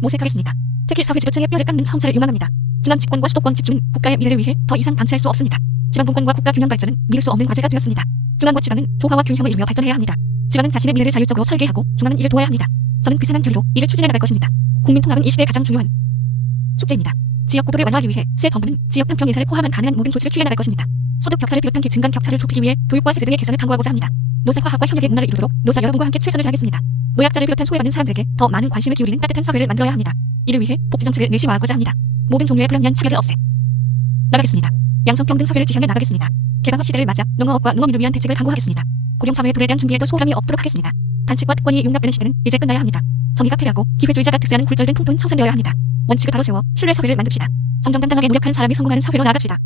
모색하겠습니다. 특히 사회 지도층의 뼈를 깎는 성찰을 요망합니다. 중앙 집권과 수도권 집중은 국가의 미래를 위해 더 이상 방치할 수 없습니다. 지방 분권과 국가 균형 발전은 미룰 수 없는 과제가 되었습니다. 중앙과 지방은 조화와 균형을 이루며 발전해야 합니다. 지방은 자신의 미래를 자율적으로 설계하고 중앙은 이를 도와야 합니다. 저는 그 생한 결의로 이를 추진해 나갈 것입니다. 국민 통합은 이 시대의 가장 중요한 숙제입니다. 지역 구도를 완화하기 위해 새 정부는 지역 편평 예산을 포함한 가능한 모든 조치를 취해 나갈 것입니다. 소득 격차를 비롯한 계층 간 격차를 좁히기 위해 교육과 세제 등의 개선을 강구하고자 합니다. 노사화학과 협력의 문화를 이루도록 노사 여러분과 함께 최선을 다하겠습니다. 노약자를 비롯한 소외받는 사람들에게 더 많은 관심을 기울이는 따뜻한 사회를 만들어야 합니다. 이를 위해 복지정책을 내시화하고자 합니다. 모든 종류의 불합리한 차별을 없애 나가겠습니다. 양성평등 사회를 지향해 나가겠습니다. 개방화 시대를 맞아 농어업과 농어민을 위한 대책을 강구하겠습니다. 고령사회의 불에 대한 준비에도 소홀함이 없도록 하겠습니다. 반칙과 특권이 용납되는 시대는 이제 끝나야 합니다. 정의가 패하고 기회주의자가 득세하는 굴절된 풍토는 청산되어야 합니다. 원칙을 바로 세워 신뢰 사회를 만듭시다. 정정당당하게 노력하는 사람이 성공하는 사회로 나아갑시다.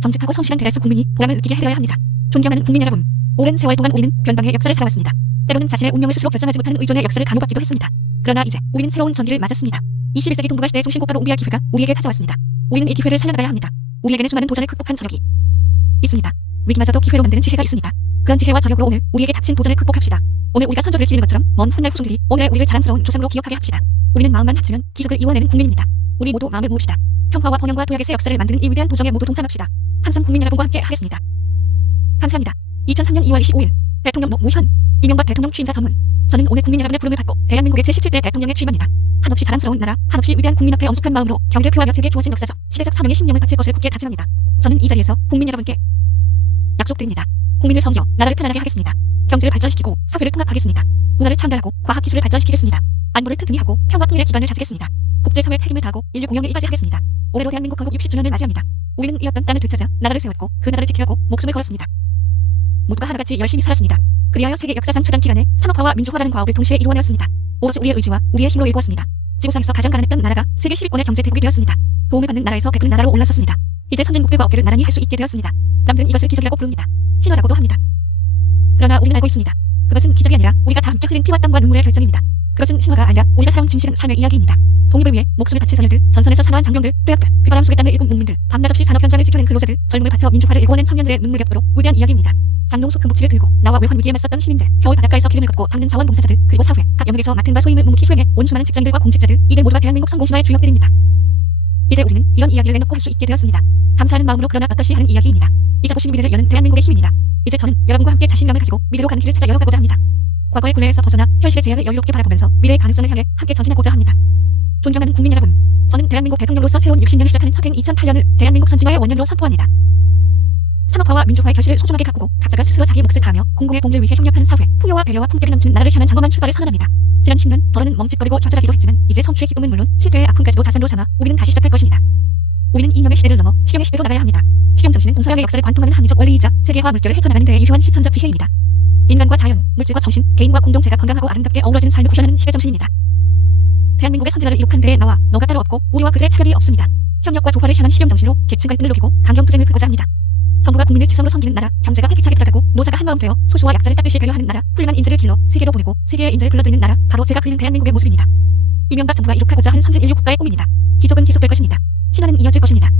정직하고 성실한 대다수 국민이 보람을 느끼게 해드려야 합니다. 존경하는 국민 여러분, 오랜 세월 동안 우리는 변방의 역사를 살아왔습니다. 때로는 자신의 운명을 스스로 결정하지 못하는 의존의 역사를 간호받기도 했습니다. 그러나 이제 우리는 새로운 전기를 맞았습니다. 21세기 동북아 시대의 중심 국가로 우리할 기회가 우리에게 찾아왔습니다. 우리는 이 기회를 살려나가야 합니다. 우리에게는 수많은 도전을 극복한 저력이 있습니다. 위기마저도 기회로 만드는 지혜가 있습니다. 그런 지혜와 저력으로 오늘 우리에게 닥친 도전을 극복합시다. 오늘 우리가 선조를 기리는 것처럼 먼 훗날 후손들이 오늘 우리를 자랑스러운 조상으로 기억하게 합시다. 우리는 마음만 합치면 기적을 이뤄내는 국민입니다. 우리 모두 마음을 모읍시다. 평화와 번영과 도약의 새 역사를 만드는 이 위대한 도전에 모두 동참합시다. 항상 국민 여러분과 함께 하겠습니다. 감사합니다. 2003년 2월 25일 대통령 노무현 이명박 대통령 취임사 전문. 저는 오늘 국민 여러분의 부름을 받고 대한민국의 제17대 대통령에 취임합니다. 한없이 자랑스러운 나라, 한없이 위대한 국민 앞에 엄숙한 마음으로 경의를 표하며 제게 주어진 역사적, 시대적 사명의 신념을 바칠 것을 굳게 다짐합니다. 저는 이 자리에서 국민 여러분께 약속드립니다. 국민을 섬겨 나라를 편안하게 하겠습니다. 경제를 발전시키고 사회를 통합하겠습니다. 문화를 창달하고 과학기술을 발전시키겠습니다. 안보를 튼튼히 하고 평화 통일의 기반을 다지겠습니다. 국제사회 책임을 다하고 인류 공영에 이바지하겠습니다. 올해로 대한민국 건국 60주년을 맞이합니다. 우리는 잃었던 땅을 되찾아 나라를 세웠고 그 나라를 지키려고 목숨을 걸었습니다. 모두가 하나같이 열심히 살았습니다. 그리하여 세계 역사상 최단 기간에 산업화와 민주화라는 과업을 동시에 이루어내었습니다. 오로지 우리의 의지와 우리의 힘으로 이루었습니다. 지구상에서 가장 가난했던 나라가 세계 10위권의 경제 대국이 되었습니다. 도움을 받는 나라에서 베푸는 나라로 올라섰습니다. 이제 선진국들과 어깨를 나란히 할 수 있게 되었습니다. 남들은 이것을 기적이라고 부릅니다. 신화라고도 합니다. 그러나 우리는 알고 있습니다. 그것은 기적이 아니라 우리가 다 함께 흘린 피와 땀과 눈물의 결정입니다. 그것은 신화가 아니라 우리가 살아온 진실한 삶의 이야기입니다. 독립을 위해 목숨을 바친 사녀들, 전선에서 사나운 장병들, 뼈아픈 휘바람 속에 땀을 일군 농민들, 밤낮 없이 산업 현장을 지켜낸 근로자들, 젊음을 바쳐 민주화를 일궈낸 청년들의 눈물 겹도록 위대한 이야기입니다. 장롱 속 큰 묵지를 들고 나와 외환 위기에 맞섰던 시민들, 겨울 바닷가에서 기름을 걷고 닦는 자원봉사자들, 그리고 사회, 각 영역에서 맡은 바 소임을 묵묵히 수행해 온 수많은 직장인들과 공직자들, 이들 모두가 대한민국 성공 신화의 주역들입니다. 이제 우리는 이런 이야기를 내놓고 할 수 있게 되었습니다. 감사하는 마음으로 그러나 어떠시 하는 이야기입니다. 이 자부심 미래를 여는 대한민국의 힘입니다. 이제 저는 여러분과 함께 자신감을 가지고 미래로 가는 길을 찾아 열어가고자 합니다. 과거의 굴레에서 벗어나 현실의 제약을 여유롭게 바라보면서 미래의 가능성을 향해 함께 전진하고자 합니다. 존경하는 국민 여러분, 저는 대한민국 대통령으로서 새로운 60년을 시작하는 첫해인 2008년을 대한민국 선진화의 원년으로 선포합니다. 산업화와 민주화의 결실을 소중하게 가꾸고 각자가 스스로 자기의 몫을 다하며 공공의 공들을 위해 협력하는 사회, 풍요와 배려와 품격이 넘치는 나라를 향한 장엄한 출발을 선언합니다. 지난 10년 더러는 멈칫거리고 좌절하기도 했지만 이제 선취의 기쁨은 물론 실패의 아픔까지도 자산으로 삼아 우리는 다시 시작할 것입니다. 우리는 이념의 시대를 넘어 실용의 시대로 나가야 합니다. 실용 정신은 동서양의 역사를 관통하는 합리적 원리이자 세계화 물결을 헤쳐나가는 데에 유효한 실천적 지혜입니다. 인간과 자연, 물질과 정신, 개인과 공동체가 건강하고 아름답게 어우러지는 삶을 구현하는 시대 정신입니다. 대한민국의 선진화를 이룩한 데에 나와 너가 따로 없고 우리와 그들의 차별이 없습니다. 협력과 도화를 향한 실용 정신으로 계층 갈등을 녹이고 강경투쟁을 풀고자 합니다. 정부가 국민을 지성으로 섬기는 나라, 경제가 활기차게 돌아가고 노사가 한마음 되어 소수와 약자를 따뜻이 배려하는 나라, 훌륭한 인재를 길러 세계로 보내고 세계의 인재를 불러들이는 나라, 바로 제가 그리는 대한민국의 모습입니다. 이명박 정부가 이룩하고자 하는 선진 인류 국가의 꿈입니다. 기적은 계속될 것입니다. 신화는 이어질 것입니다.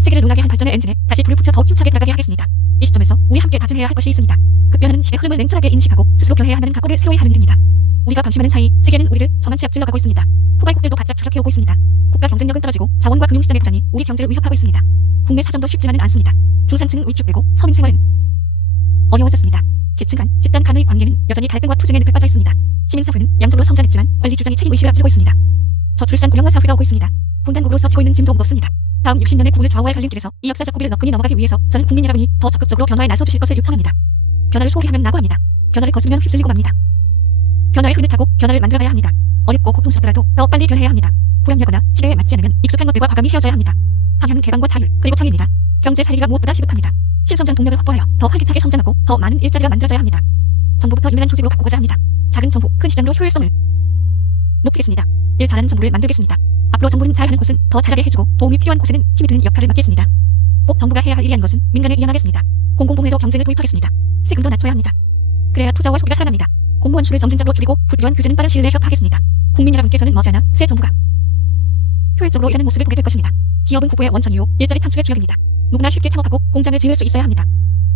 세계를 놀라게 한 발전의 엔진에 다시 불을 붙여 더 힘차게 돌아가게 하겠습니다. 이 시점에서 우리 함께 다짐해야 할 것이 있습니다. 급변하는 시대 흐름을 냉철하게 인식하고 스스로 변해야 한다는 각오를 세워야 하는 일입니다. 우리가 방심하는 사이 세계는 우리를 저만치 앞질러 가고 있습니다. 후발국들도 바짝 추락해 오고 있습니다. 국가 경쟁력은 떨어지고 자원과 금융시장의 불안이 우리 경제를 위협하고 있습니다. 국내 사정도 쉽지만은 않습니다. 중산층은 위축되고 서민 생활은 어려워졌습니다. 계층 간, 집단 간의 관계는 여전히 갈등과 투쟁의 늪에 빠져 있습니다. 시민사회는 양적으로 성장했지만 권리 주장이 책임의식을 앞지르고 있습니다. 저출산 고령화 사회가 오고 있습니다. 분단국으로서 지고 있는 짐도 무겁습니다. 다음 60년의 국을 좌우할 갈림길에서 이 역사적 고비를 너끈히 넘어가기 위해서 저는 국민 여러분이 더 적극적으로 변화에 나서주실 것을 요청합니다. 변화를 소홀히 하면 낙오합니다. 변화를 거스르면 휩쓸리고 맙니다. 변화의 흐름을 타고 변화를 만들어가야 합니다. 어렵고 고통스럽더라도 더 빨리 변해야 합니다. 불합리하거나 시대에 맞지 않으면 익숙한 것들과 과감히 헤어져야 합니다. 방향은 개방과 자율, 그리고 창의입니다. 경제 살리기가 무엇보다 시급합니다. 신성장 동력을 확보하여 더 활기차게 성장하고 더 많은 일자리가 만들어져야 합니다. 정부부터 유능한 조직으로 바꾸고자 합니다. 작은 정부, 큰 시장으로 효율성을 높이겠습니다. 일 잘하는 정부를 만들겠습니다. 앞으로 정부는 잘하는 곳은 더 잘하게 해주고 도움이 필요한 곳에는 힘이 드는 역할을 맡겠습니다. 꼭 정부가 해야 할 일이 아닌 것은 민간을 이양하겠습니다. 공공부문에도 경쟁을 도입하겠습니다. 세금도 낮춰야 합니다. 그래야 투자와 소비가 살아납니다. 공무원 수를 점진적으로 줄이고 불필요한 규제는 빠른 시일 내에 협파하겠습니다. 국민 여러분께서는 머지않아 새 정부가 효율적으로 일하는 모습을 보게 될 것입니다. 기업은 국부의 원천이요 일자리 창출의 주역입니다. 누구나 쉽게 창업하고 공장을 지을 수 있어야 합니다.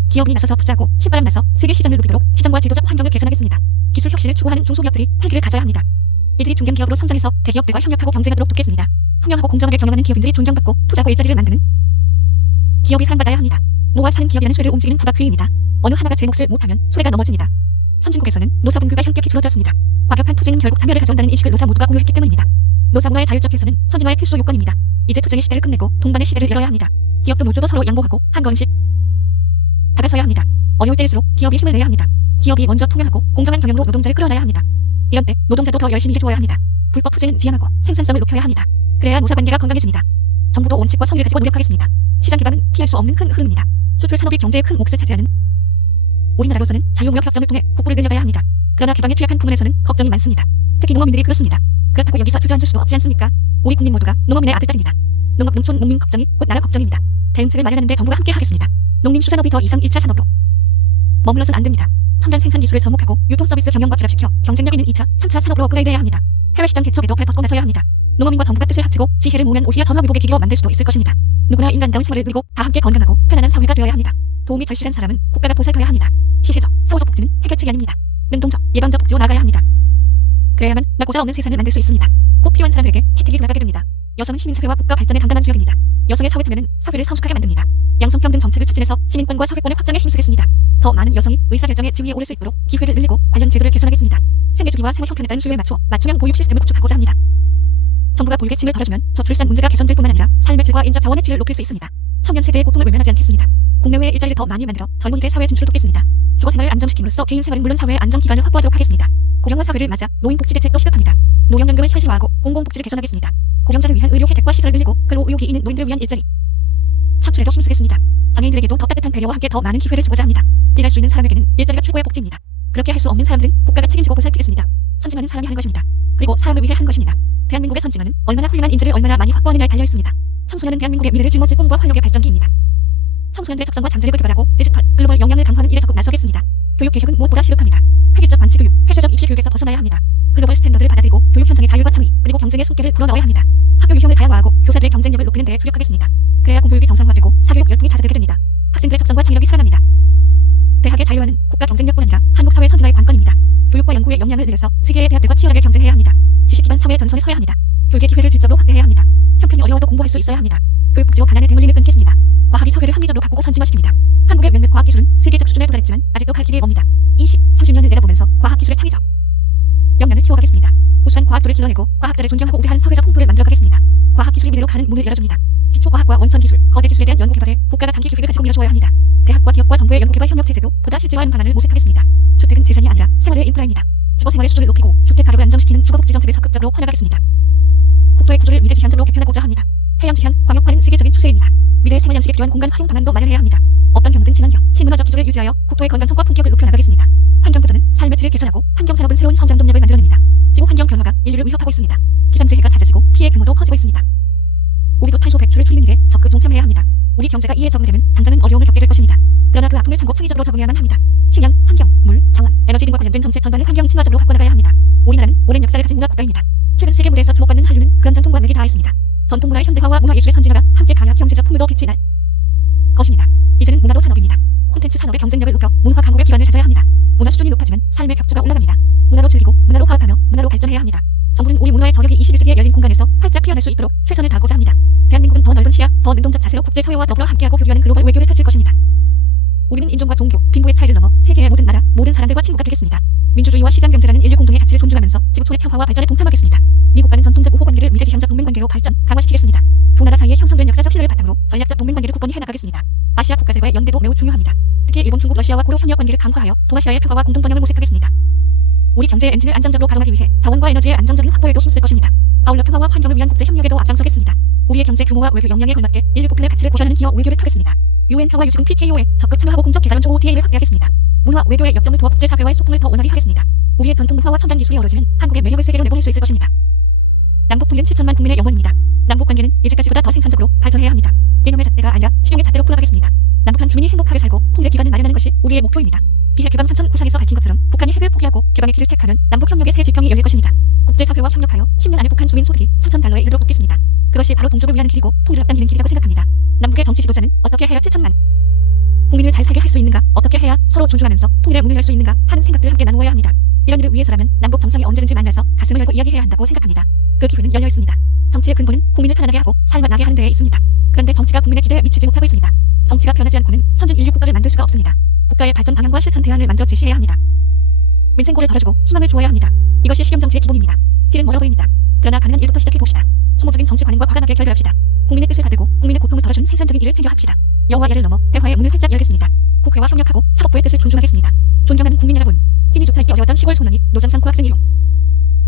기업이 나서서 투자하고 신바람 나서 세계 시장을 누비도록 시장과 제도적 환경을 개선하겠습니다. 기술 혁신을 추구하는 중소기업들이 활기를 가져야 합니다. 이들이 중견기업으로 성장해서 대기업들과 협력하고 경쟁하도록 돕겠습니다. 투명하고 공정하게 경영하는 기업인들이 존경받고 투자고 일자리를 만드는 기업이 사랑받아야 합니다. 노아 사는 기업이라는 수레를 움직이는 부가회의입니다. 어느 하나가 제 몫을 못하면 수레가 넘어집니다. 선진국에서는 노사분규가 현격히 줄어들었습니다. 과격한 투쟁은 결국 참여를 가져온다는 인식을 노사 모두가 공유했기 때문입니다. 노사문화의 자율적 개선은 선진화의 필수 요건입니다. 이제 투쟁의 시대를 끝내고 동반의 시대를 열어야 합니다. 기업도 노조도 서로 양보하고 한 걸음씩 다가서야 합니다. 어려울 때일수록 기업이 힘을 내야 합니다. 기업이 먼저 투명하고 공정한 경영으로 노동자를 끌어놔야 합니다. 이런 때 노동자도 더 열심히 해주어야 합니다. 불법 투쟁은 지양하고 생산성을 높여야 합니다. 그래야 노사관계가 건강해집니다. 정부도 원칙과 성의를 가지고 노력하겠습니다. 시장 기반은 피할 수 없는 큰 흐름입니다. 수출 산업이 경제의 큰 몫을 차지하는 우리나라로서는 자유무역 협정을 통해 국부를 늘려가야 합니다. 그러나 개방에 취약한 부분에서는 걱정이 많습니다. 특히 농업민들이 그렇습니다. 그렇다고 여기서 주저앉을 수도 없지 않습니까? 우리 국민 모두가 농업인의 아들딸입니다. 농업, 농촌, 농민 걱정이 곧 나라 걱정입니다. 대응책을 마련하는 데 정부가 함께 하겠습니다. 농림수산업이 더 이상 1차 산업으로 머물러선 안 됩니다. 첨단 생산 기술을 접목하고 유통 서비스 경영과 결합시켜 경쟁력 있는 2차, 3차 산업으로 업그레이드해야 합니다. 해외 시장 개척에도 발벗고 나서야 합니다. 농업인과 정부가 뜻을 합치고 지혜를 모으면 오히려 전화위복의 기기로 만들 수도 있을 것입니다. 누구나 인간다운 생활을 누리고 다 함께 건강하고 편안한 사회가 되어야 합니다. 도움이 절실한 사람은 국가가 보살펴야 합니다. 시혜적, 사후적 복지는 해결책이 아닙니다. 능동적, 예방적 복지로 나아가야 합니다. 그래야만 낙오자 없는 세상을 만들 수 있습니다. 꼭 필요한 사람들에게 혜택이 돌아가게 됩니다. 여성은 시민사회와 국가 발전의 단단한 주역입니다. 여성의 사회 참여는 사회를 성숙하게 만듭니다. 양성평등 정책을 추진해서 시민권과 사회권의 확장에 힘쓰겠습니다. 더 많은 여성이 의사결정의 지위에 오를 수 있도록 기회를 늘리고 관련 제도를 개선하겠습니다. 생애주기와 생활 형편에 따른 수요에 맞춰 맞춤형 보육 시스템을 구축하고자 합니다. 정부가 불계층을 덜어주면 저출산 문제가 개선될 뿐만 아니라 삶의 질과 인적 자원의 질을 높일 수 있습니다. 청년 세대의 고통을 외면하지 않겠습니다. 국내외에 일자리를 더 많이 만들어 젊은이들의 사회 진출을 돕겠습니다. 주거생활을 안정시킴으로써 개인 생활은 물론 사회의 안정기관을 확보하도록 하겠습니다. 고령화 사회를 맞아 노인복지 대책도 시급합니다. 노령연금을 현실화하고 공공복지를 개선하겠습니다. 고령자를 위한 의료 혜택과 시설을 늘리고 그리고 의욕이 있는 노인들을 위한 일자리 창출에도 힘쓰겠습니다. 장애인들에게도 더 따뜻한 배려와 함께 더 많은 기회를 주고자 합니다. 일할 수 있는 사람에게는 일자리가 최고의 복지입니다. 그렇게 할 수 없는 사람들은 국가가 책임지고 보살피겠습니다. 선진화는 사람이 하는 것입니다. 그리고 사람을 위해 한 것입니다. 대한민국의 선진화는 얼마나 훌륭한 인재를 얼마나 많이 확보하느냐에 달려 있습니다. 청소년은 대한민국의 미래를 짊어질 꿈과 활력의 발전기입니다. 청소년들의 적성과 잠재력을 개발하고 디지털, 글로벌 역량을 강화하는 일에 적극 나서겠습니다. 교육 개혁은 무엇보다 시급합니다. 획일적 관치 교육, 폐쇄적 입시 교육에서 벗어나야 합니다. 글로벌 스탠더드를 받아들이고 교육 현장의 자율과 창의, 그리고 경쟁의 손길을 불어넣어야 합니다. 학교 유형을 다양화하고 교사들의 경쟁력을 높이는 데에 주력하겠습니다. 그래야 공교육이 정상화되고 사교육 열풍이 찾아들게 됩니다. 학생들의 적성과 창의력이 살아납니다. 대학의 자유화는 국가 경쟁력뿐 아니라 한국 사회 선진화의 관건입니다. 교육과 연구의 역량을 늘려서 세계의 대학들과 치열하게 경쟁해야 합니다. 지식기반 사회의 전선에 서야 합니다. 교육의 기회를 질적으로 확대해야 합니다. 형편이 어려워도 공부할 수 있어야 합니다. 교육복지로 가난의 대물림을 끊겠습니다. 과학이 사회를 합리적으로 바꾸고 선진화시킵니다. 한국의 몇몇 과학기술은 세계적 수준에 도달했지만 아직도 갈 길이 멉니다. 20, 30년을 내다보면서 과학기술의 탕이적 역량을 키워가겠습니다. 우수한 과학도를 길러내고 과학자를 존경하고 우대하는 사회적 풍토를 만들어가겠습니다. 과학기술이 미래로 가는 문을 열어줍니다. 기초과학과 원천기술, 거대기술에 대한 연구개발에 국가가 장기 계획을 가지고 밀어주어야 합니다. 대학과 기업과 정부의 연구개발 협력체제도 보다 실질화하는 방안을 모색하겠습니다. 주택은 재산이 아니라 생활의 인프라입니다. 주거생활의 수준을 높이고 주택 가격을 안정시키는 주거복지 정책을 적극적으로 퍼나가겠습니다. 국토의 구조를 미래지향적으로 개편하고자 합니다. 해양지향, 광역화는 세계적인 추세입니다. 미래의 생활 양식에 필요한 공간 활용 방안도 마련해야 합니다. 어떤 경우든 친환경, 친문화적 기술을 유지하여 국토의 건강성과 품격을 높여나가겠습니다. 환경부자는 삶의 질을 개선하고 환경산업은 새로운 성장 동력을 만들어냅니다. 지구 환경 변화가 인류를 위협하고 있습니다. 기상재해가 잦아지고 피해 규모도 커지고 있습니다. 우리도 탄소 배출을 줄이는 일에 적극 동참해야 합니다. 우리 경제가 이에 적응되면 당장은 어려움을 겪게 될 것입니다. 그러나 그 아픔을 참고 창의적으로 적응해야만 합니다. 식량, 환경, 물, 자원, 에너지 등과 관련된 정책 전반을 환경 친화적으로 바꿔나가야 합니다. 우리나라는 오랜 역사를 가진 문화 국가입니다. 최근 세계 무대에서 주목받는 한류는 그런 전통과 맥이 닿아있습니다. 전통 문화의 현대화와 문화 예술의 선진화가 함께 가야 경제적 풍요도 빛이 날 것입니다. 이제는 문화도 산업입니다. 콘텐츠 산업의 경쟁력을 높여 문화 강국의 기반을 다져야 합니다. 문화 수준이 높아지면 삶의 격주가 올라갑니다. 문화로 즐기고 문화로 화합하며 문화로 발전해야 합니다. 정부는 우리 문화의 저력이 21세기에 열린 공간에서 활짝 피어날 수 있도록 최선을 다하고자 합니다. 대한민국은 더 넓은 시야, 더 능동적 자세로 국제사회와 더불어 함께하고 교류하는 글로벌 외교를 펼칠 것입니다. 우리는 인종과 종교, 빈부의 차이를 넘어 세계의 모든 나라, 모든 사람들과 친구가 되겠습니다. 민주주의와 시장경제라는 인류 공동의 가치를 존중하면서 지구촌의 평화와 발전에 동참하겠습니다. 미국과는 전통적 우호관계를 미래지향적 동맹관계로 발전, 강화시키겠습니다. 두 나라 사이에 형성된 역사적 신뢰를 바탕으로 전략적 동맹관계를 굳건히 해나가겠습니다. 아시아 국가들과의 연대도 매우 중요합니다. 특히 일본, 중국, 러시아와 고려 협력 관계를 강화하여 동아시아의 평화와 공동 번영을 모색하겠습니다. 우리 경제의 엔진을 안정적으로 가동하기 위해 자원과 에너지의 안정적인 확보에도 힘쓸 것입니다. 아울러 평화와 환경을 위한 국제 협력에도 앞장서겠습니다. 우리의 경제 규모와 외교 역량에 걸맞게 인류 보편의 가치를 고려하는 기여 외교를 펴겠습니다. UN 평화유지금 PKO에 적극 참여하고 공적 개발원조 ODA를 확대하겠습니다. 문화 외교의 역점을 두어 국제사회와의 소통을 더 원활히 하겠습니다. 우리의 전통 문화와 첨단 기술이 어우러지면 한국의 매력을 세계로 내보낼 수 있을 것입니다. 남북통일은 7천만 국민의 영원입니다. 남북관계는 이제까지보다 더 생산적으로 발전해야 합니다. 이념의 잣대가 아니라 실용의 잣대로 풀어가겠습니다. 남북한 주민이 행복하게 살고 통일의 기반을 마련하는 것이 우리의 목표입니다. 비핵 개방 참천 구상에서 밝힌 것처럼 북한이 핵을 포기하고 개방의 길을 택하면 남북협력의 새 지평이 열릴 것입니다. 국제사회와 협력하여 10년 안에 북한 주민 소득이 3,000달러에 이르도록 돕겠습니다. 그것이 바로 동족을 위한 길이고 통일을 앞당기는 길이라고 생각합니다. 남북의 정치 지도자는 어떻게 해야 7천만 국민을 잘 살게 할 수 있는가, 어떻게 해야 서로 존중하면서 통일의 문을 열 수 있는가 하는 생각들을 함께 나누어야 합니다. 이런 일을 위해서라면 남북 정상이 언제든지 만나서 가슴을 열고 이야기해야 한다고 생각합니다. 그 기회는 열려 있습니다. 정치의 근본은 국민을 편안하게 하고 삶을 나게 하는 데에 있습니다. 그런데 정치가 국민의 기대에 미치지 못하고 있습니다. 정치가 변하지 않고는 선진 인류 국가를 만들 수가 없습니다. 국가의 발전 방향과 실천 대안을 만들어 제시해야 합니다. 민생고를 덜어주고 희망을 주어야 합니다. 이것이 실용정치의 기본입니다. 길은 멀어 보입니다. 그러나 가능한 일부터 시작해봅시다. 소모적인 정치 관행과 과감하게 결별합시다. 국민의 뜻을 받들고 국민의 고통을 덜어준 생산적인 일을 챙겨 합시다. 여와 야를 넘어 대화의 문을 활짝 열겠습니다. 국회와 협력하고 사법부의 뜻을 존중하겠습니다. 존경하는 국민 여러분, 끼니조차 있기 어려웠던 시골 소년이 노점상 고학생 이후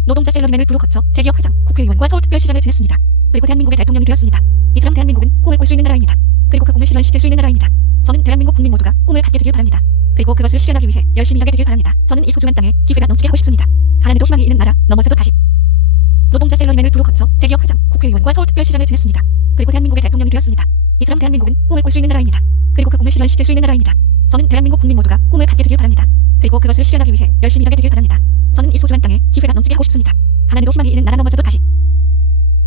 노동자 셀러리맨을 두루 거쳐 대기업 회장, 국회의원과 서울특별시장을 지냈습니다. 그리고 대한민국의 대통령이 되었습니다. 이처럼 대한민국은 꿈을 꿀 수 있는 나라입니다. 그리고 그 꿈을 실현시킬 수 있는 나라입니다. 저는 대한민국 국민 모두가 꿈을 갖게 되길 바랍니다. 그리고 그것을 실현하기 위해 열심히 하게 되길 바랍니다. 저는 이 소중한 땅에 기회가 넘치게 하고 싶습니다. 가난해도 희망이 있는 나라, 넘어져도 다시 노동자 셀러리맨을 두루 거쳐 대기업 회장, 국회의원과 서울특별시장을 지냈습니다. 그리고 대한민국의 대통령이 되었습니다. 이처럼 대한민국은 꿈을 꿀 수 있는 나라입니다. 그리고 그 꿈을 실현시킬 수 있는 나라입니다. 저는 대한민국 국민 모두가 꿈을 갖게 되길 바랍니다. 그리고 그것을 실현하기 위해 열심히 일하게 되길 바랍니다. 저는 이 소중한 땅에 기회가 넘치게 하고 싶습니다. 하나님도 희망이 있는 나라 넘어져도 다시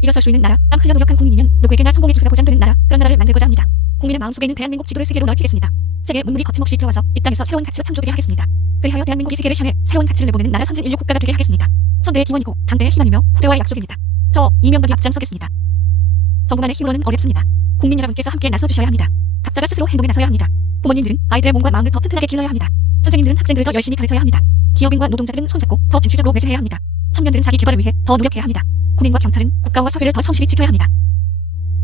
일어설 수 있는 나라, 땀 흘려 노력한 국민이면 누구에게나 성공의 기회가 보장되는 나라, 그런 나라를 만들고자 합니다. 국민의 마음속에 있는 대한민국 지도를 세계로 넓히겠습니다. 세계의 문물이 거침없이 들어와서 이 땅에서 새로운 가치로 창조되게 하겠습니다. 그리하여 대한민국이 세계를 향해 새로운 가치를 내보내는 나라 선진 인류 국가가 되게 하겠습니다. 선대의 기원이고 당대의 희망이며 후대와의 약속입니다. 저 이명박이 앞장서겠습니다. 저구만의 힘으로는 어렵습니다. 국민 여러분께서 함께 나서주셔야 합니다. 각자가 스스로 행동에 나서야 합니다. 부모님들은 아이들의 몸과 마음을 더 튼튼하게 길러야 합니다. 선생님들은 학생들을 더 열심히 가르쳐야 합니다. 기업인과 노동자들은 손잡고 더 진취적으로 매진해야 합니다. 청년들은 자기 개발을 위해 더 노력해야 합니다. 군인과 경찰은 국가와 사회를 더 성실히 지켜야 합니다.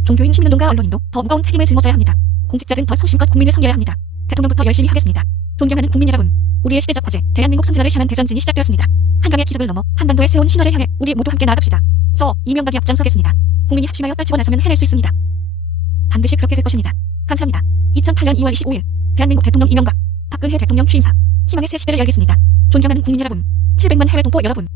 종교인, 시민운동가, 언론인도 더 무거운 책임을 짊어져야 합니다. 공직자들은 더 성심껏 국민을 섬겨야 합니다. 대통령부터 열심히 하겠습니다. 존경하는 국민 여러분, 우리의 시대적 과제, 대한민국 선진화를 향한 대전진이 시작되었습니다. 한강의 기적을 넘어 한반도의 새로운 신화를 향해 우리 모두 함께 나아갑시다. 저 이명박이 앞장서겠습니다. 국민이 합심하여 떨치고 나서면 해낼 수 있습니다. 반드시 그렇게 될 것입니다. 감사합니다. 2008년 2월 25일 대한민국 대통령 이명박, 박근혜 대통령 취임사, 희망의 새 시대를 열겠습니다. 존경하는 국민 여러분, 700만 해외 동포 여러분,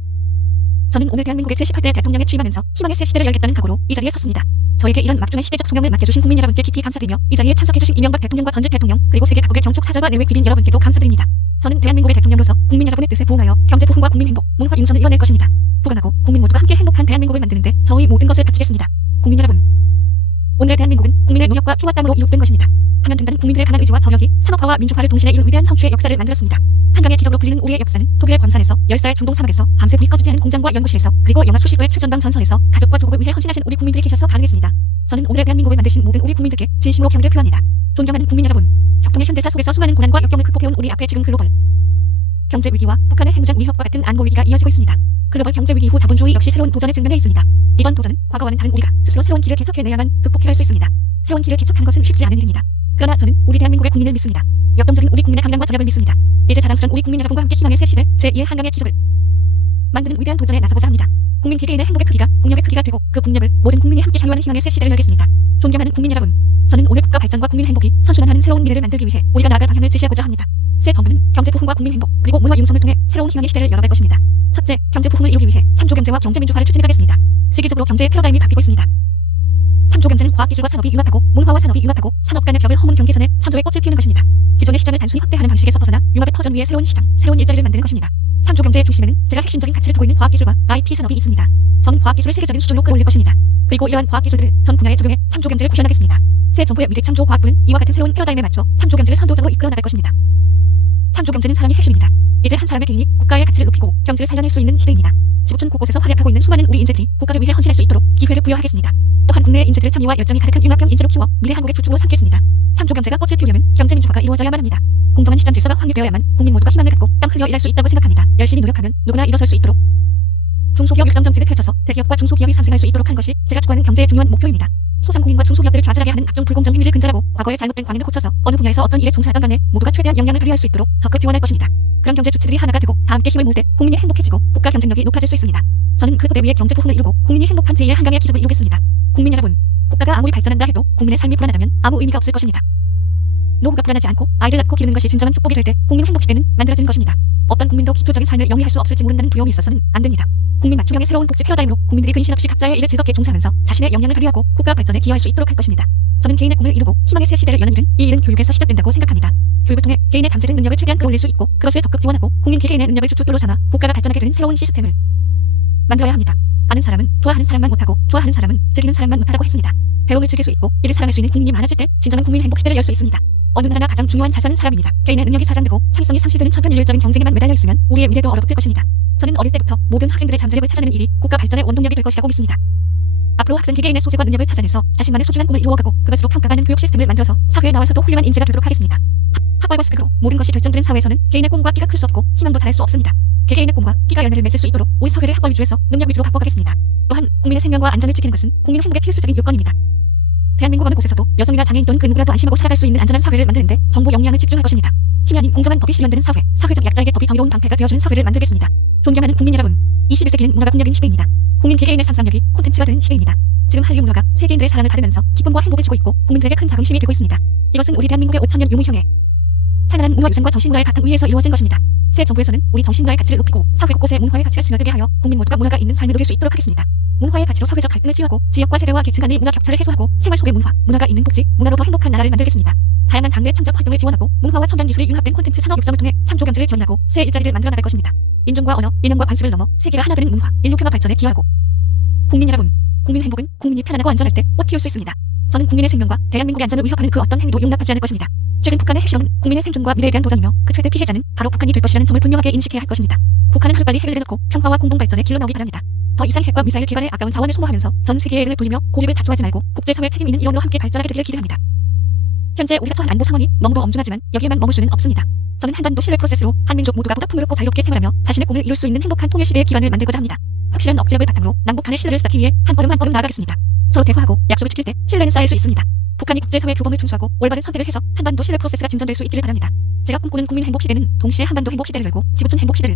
저는 오늘 대한민국의 제18대 대통령에 취임하면서 희망의 새 시대를 열겠다는 각오로 이 자리에 섰습니다. 저에게 이런 막중한 시대적 소명을 맡겨주신 국민 여러분께 깊이 감사드리며 이 자리에 참석해주신 이명박 대통령과 전직 대통령 그리고 세계 각국의 경축 사절과 내외 귀빈 여러분께도 감사드립니다. 저는 대한민국의 대통령으로서 국민 여러분의 뜻에 부응하여 경제 부흥과 국민 행복, 문화 융선을 이뤄낼 것입니다. 부강하고 국민 모두가 함께 행복한 대한민국을 만드는데 저의 모든 것을 바치겠습니다. 국민 여러분, 오늘의 대한민국은 국민의 노력과 피와 땀으로 이룩된 것입니다. 하면 된다는 국민들의 강한 의지와 저력이 산업화와 민주화를 동시에 이룬 위대한 성취의 역사를 만들었습니다. 한강의 기적으로 불리는 우리의 역사는 독일의 광산에서 열사의 중동 사막에서 밤새 불이 꺼지지 않은 공장과 연구실에서 그리고 영하 수십 도의 최전방 전선에서 가족과 조국을 위해 헌신하신 우리 국민들이 계셔서 가능했습니다. 저는 오늘의 대한민국을 만드신 모든 우리 국민들께 진심으로 경의를 표합니다. 존경하는 국민 여러분, 혁동의 현대사 속에서 수많은 고난과 역경을 극복해온 우리 앞에 지금 글로벌 경제 위기와 북한의 핵무장 위협과 같은 안보 위기가 이어지고 있습니다. 글로벌 경제 위기 이후 자본주의 역시 새로운 도전에 직면해 있습니다. 이번 도전은 과거와는 다른 우리가 스스로 새로운 길을 개척해내야만 극복해갈 수 있습니다. 새로운 길을 개척하는 것은 쉽지 않은 일입니다. 그러나 저는 우리 대한민국의 국민을 믿습니다. 역동적인 우리 국민의 강량과 저력을 믿습니다. 이제 자랑스러운 우리 국민 여러분과 함께 희망의 새 시대 제2의 한강의 기적을 만드는 위대한 도전에 나서고자 합니다. 국민 개개인의 행복의 크기가 국력의 크기가 되고 그 국력을 모든 국민이 함께 향유하는 희망의 새 시대를 열겠습니다. 존경하는 국민 여러분, 저는 오늘 국가 발전과 국민 행복이 선순환하는 새로운 미래를 만들기 위해 우리가 나아갈 방향을 제시하고자 합니다. 새 정부는 경제 부흥과 국민 행복 그리고 문화 융성을 통해 새로운 희망의 시대를 열어갈 것입니다. 첫째, 경제 부흥을 이루기 위해 창조 경제와 경제 민주화를 추진하겠습니다. 세계적으로 경제의 패러다임이 바뀌고 있습니다. 창조 경제는 과학기술과 산업이 융합하고 문화와 산업이 융합하고 산업 간의 벽을 허문 경계선에 창조의 꽃을 피우는 것입니다. 기존의 시장을 단순히 확대하는 방식에서 벗어나 융합의 터전 위에 새로운 시장, 새로운 일자리를 만드는 것입니다. 창조 경제의 중심에는 제가 핵심적인 가치를 두고 있는 과학기술과 IT 산업이 있습니다. 저는 과학기술을 세계적인 수준으로 끌어올릴 것입니다. 그리고 이러한 과학기술들을 전 분야에 적용해 창조 경제를 구현하겠습니다. 새 정부의 미래 창조 과학부는 이와 같은 새로운 패러다임에 맞춰 창조 경제를 선도적으로 이끌어 나갈 것입니다. 창조 경제는 사람이 핵심입니다. 이제 한 사람의 개인이 국가의 가치를 높이고 경제를 살려낼 수 있는 시대입니다. 지구촌 곳곳에서 활약하고 있는 수많은 우리 인재들이 국가를 위해 헌신할 수 있도록 기회를 부여하겠습니다. 또한 국내의 인재들을 창의와 열정이 가득한 융합형 인재로 키워 미래 한국의 주축으로 삼겠습니다. 창조 경제가 꽃을 피우려면 경제 민주화가 이루어져야만 합니다. 공정한 시장 질서가 확립되어야만 국민 모두가 희망을 갖고 땀 흘려 일할 수 있다고 생각합니다. 열심히 노력하면 누구나 일어설 수 있도록 중소기업 육성 정책을 펼쳐서 대기업과 중소기업이 상승할 수 있도록 한 것이 제가 추구하는 경제의 중요한 목표입니다. 소상공인과 중소기업들을 좌절하게 하는 각종 불공정 행위를 근절하고 과거의 잘못된 관행을 고쳐서 어느 분야에서 어떤 일에 종사하던 간에 모두가 최대한 역량을 발휘할 수 있도록 적극 지원할 것입니다. 그런 경제 주체들이 하나가 되고 다 함께 힘을 모을 때 국민이 행복해지고 국가 경쟁력이 높아질 수 있습니다. 저는 그 고대 위에 경제 부흥을 이루고 국민이 행복한 제2의 한강의 기적을 이루겠습니다. 국민 여러분, 국가가 아무리 발전한다 해도 국민의 삶이 불안하다면 아무 의미가 없을 것입니다. 노후가 불안하지 않고 아이를 낳고 기르는 것이 진정한 축복이 될 때 국민 행복 시대는 만들어지는 것입니다. 어떤 국민도 기초적인 삶을 영위할 수 없을지 모른다는 두려움이 있어서는 안 됩니다. 국민 맞춤형의 새로운 복지 패러다임으로 국민들이 근심 없이 각자의 일을 즐겁게 종사하면서 자신의 역량을 발휘하고 국가 발전에 기여할 수 있도록 할 것입니다. 저는 개인의 꿈을 이루고 희망의 새 시대를 여는 일은 이 일은 교육에서 시작된다고 생각합니다. 교육을 통해 개인의 잠재된 능력을 최대한 끌어올릴 수 있고 그것을 적극 지원하고 국민 개개인의 능력을 주축돌로 삼아 국가가 발전하게 되는 새로운 시스템을 만들어야 합니다. 아는 사람은 좋아하는 사람만 못하고 좋아하는 사람은 즐기는 사람만 못하다고 했습니다. 배움을 즐길 수 있고 이를 사랑할 수 있는 국민이 많아질 때 진정한 국민 행복 시대를 열 수 있습니다. 어느 나라나 가장 중요한 자산은 사람입니다. 개인의 능력이 사장되고 창의성이 상실되는 천편일률적인 경쟁에만 매달려 있으면 우리의 미래도 얼어붙을 것입니다. 저는 어릴 때부터 모든 학생들의 잠재력을 찾아내는 일이 국가 발전의 원동력이 될 것이라고 믿습니다. 앞으로 학생 개개인의 소재와 능력을 찾아내서 자신만의 소중한 꿈을 이루어가고 그것으로 평가받는 교육 시스템을 만들어서 사회에 나와서도 훌륭한 인재가 되도록 하겠습니다. 학벌과 스펙으로 모든 것이 결정되는 사회에서는 개인의 꿈과 끼가 클 수 없고 희망도 잘할 수 없습니다. 개개인의 꿈과 끼가 연애를 맺을 수 있도록 우리 사회를 학벌 위주에서 능력 위주로 바꿔가겠습니다. 또한 국민의 생명과 안전을 지키는 것은 국민 행복의 필수적인 요건입니다. 대한민국 어느 곳에서도 여성이나 장애인 또는 그 누구라도 안심하고 살아갈 수 있는 안전한 사회를 만드는데 정부 역량을 집중할 것입니다. 힘이 아닌 공정한 법이 실현되는 사회, 사회적 약자에게 법이 정의로운 방패가 되어주는 사회를 만들겠습니다. 존경하는 국민 여러분, 21세기는 문화가 국력인 시대입니다. 국민 개개인의 상상력이 콘텐츠가 되는 시대입니다. 지금 한류 문화가 세계인들의 사랑을 받으면서 기쁨과 행복을 주고 있고 국민들에게 큰 자긍심이 되고 있습니다. 이것은 우리 대한민국의 5천년 유무형의 찬란한 문화유산과 정신문화의 바탕 위에서 이루어진 것입니다. 새 정부에서는 우리 정신문화의 가치를 높이고 사회 곳곳에 문화의 가치가 스며들게 하여 국민 모두가 문화가 있는 삶을 누릴 수 있도록 하겠습니다. 문화의 가치로 사회적 갈등을 치유하고 지역과 세대와 계층 간의 문화 격차를 해소하고 생활 속의 문화가 있는 복지, 문화로 더 행복한 나라를 만들겠습니다. 다양한 장르의 창작 활동을 지원하고 문화와 첨단 기술이 융합된 콘텐츠 산업 육성을 통해 창조 경제를 견인하고 새 일자리를 만들어 나갈 것입니다. 인종과 언어, 이념과 관습을 넘어 세계가 하나 되는 문화, 인류 평화 발전에 기여하고. 국민 여러분, 국민 행복은 국민이 편안하고 안전할 때 꽃 피울 수 있습니다. 저는 국민의 생명과 대한민국의 안전을 위협하는 그 어떤 행위도 용납하지 않을 것입니다. 최근 북한의 핵실험은 국민의 생존과 미래에 대한 도전이며 그 최대 피해자는 바로 북한이 될 것이라는 점을 분명하게 인식해야 할 것입니다. 북한은 하루빨리 핵을 내놓고 평화와 공동 발전에 길러 나오기 바랍니다. 더 이상 핵과 미사일 개발에 아까운 자원을 소모하면서 전 세계의 애를 돌리며 고립을 자초하지 말고 국제사회 책임 있는 이론으로 함께 발전하게 되기를 기대합니다. 현재 우리가 처한 안보 상황이 너무도 엄중하지만 여기에만 머물 수는 없습니다. 저는 한반도 신뢰 프로세스로 한민족 모두가 보다 풍요롭고 자유롭게 생활하며 자신의 꿈을 이룰 수 있는 행복한 통일 시대의 기반을 만들고자 합니다. 확실한 억제력을 바탕으로 남북 간의 신뢰를 쌓기 위해 한 걸음 한 걸음 나아가겠습니다. 서로 대화하고 약속을 지킬 때 신뢰는 쌓일 수 있습니다. 북한이 국제사회 규범을 준수하고 올바른 선택을 해서 한반도 신뢰 프로세스가 진전될 수 있기를 바랍니다. 제가 꿈꾸는 국민 행복 시대는 동시에 한반도 행복 시대를 열고 지구촌 행복 시대를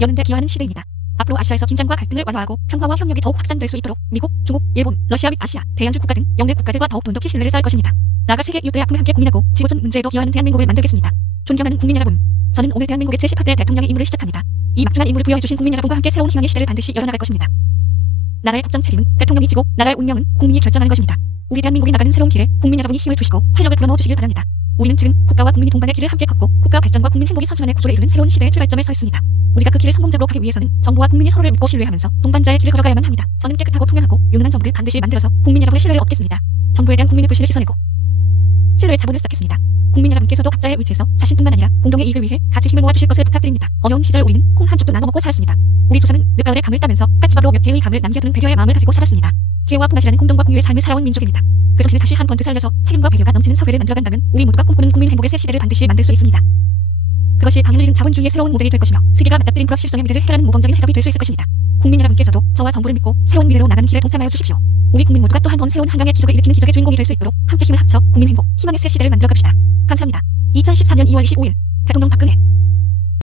여는 데 기여하는 시대입니다. 앞으로 아시아에서 긴장과 갈등을 완화하고 평화와 협력이 더욱 확산될 수 있도록 미국, 중국, 일본, 러시아 및 아시아, 대양주 국가 등 영내 국가들과 더욱 돈독히 신뢰를 쌓을 것입니다. 나아가 세계 이웃들의 아픔을 함께 고민하고 지구촌 문제에도 기여하는 대한민국을 만들겠습니다. 존경하는 국민 여러분, 저는 오늘 대한민국의 제18대 대통령의 임무를 시작합니다. 이 막중한 임무를 부여해주신 국민 여러분과 함께 새로운 희망의 시대를 반드시 열어나갈 것입니다. 나라의 국정 책임은 대통령이 지고 나라의 운명은 국민이 결정하는 것입니다. 우리 대한민국이 나가는 새로운 길에 국민 여러분이 힘을 주시고 활력을 불어넣어 주시길 바랍니다. 우리는 지금 국가와 국민이 동반의 길을 함께 걷고 국가 발전과 국민 행복이 서술환의 구조를 이루는 새로운 시대의 출발점에 서 있습니다. 우리가 그 길을 성공적으로 가기 위해서는 정부와 국민이 서로를 믿고 신뢰하면서 동반자의 길을 걸어가야만 합니다. 저는 깨끗하고 투명하고 유능한 정부를 반드시 만들어서 국민 여러분의 신뢰를 얻겠습니다. 정부에 대한 국민의 불신을 씻어내고 신뢰의 자본을 쌓겠습니다. 국민 여러분께서도 각자의 위치에서 자신뿐만 아니라 공동의 이익을 위해 같이 힘을 모아주실 것을 부탁드립니다. 어려운 시절 우리는 콩 한 쪽도 나눠 먹고 살았습니다. 우리 조상은 늦가을에 감을 따면서 까치밥으로 몇 개의 감을 남겨두는 배려의 마음을 가지고 살았습니다. 기회와 분하시라는 공동과 공유의 삶을 살아온 민족입니다. 그 정신을 다시 한 번 되살려서 책임과 배려가 넘치는 사회를 만들어간다면 우리 모두가 꿈꾸는 국민 행복의 새 시대를 반드시 만들 수 있습니다. 그것이 방향을 잃은 자본주의의 새로운 모델이 될 것이며 세계가 맞닥뜨린 불확실성의 미래를 해결하는 모범적인 해답이 될 수 있을 것입니다. 국민 여러분께서도 저와 정부를 믿고 새로운 미래로 나가는 길에 동참하여 주십시오. 우리 국민 모두가 또 한 번 새로운 한강의 기적을 일으키는 기적의 주인공이 될 수 있도록 함께 힘을 합쳐 국민 행복, 희망의 새 시대를 만들어 갑시다. 감사합니다. 2014년 2월 25일 대통령 박근혜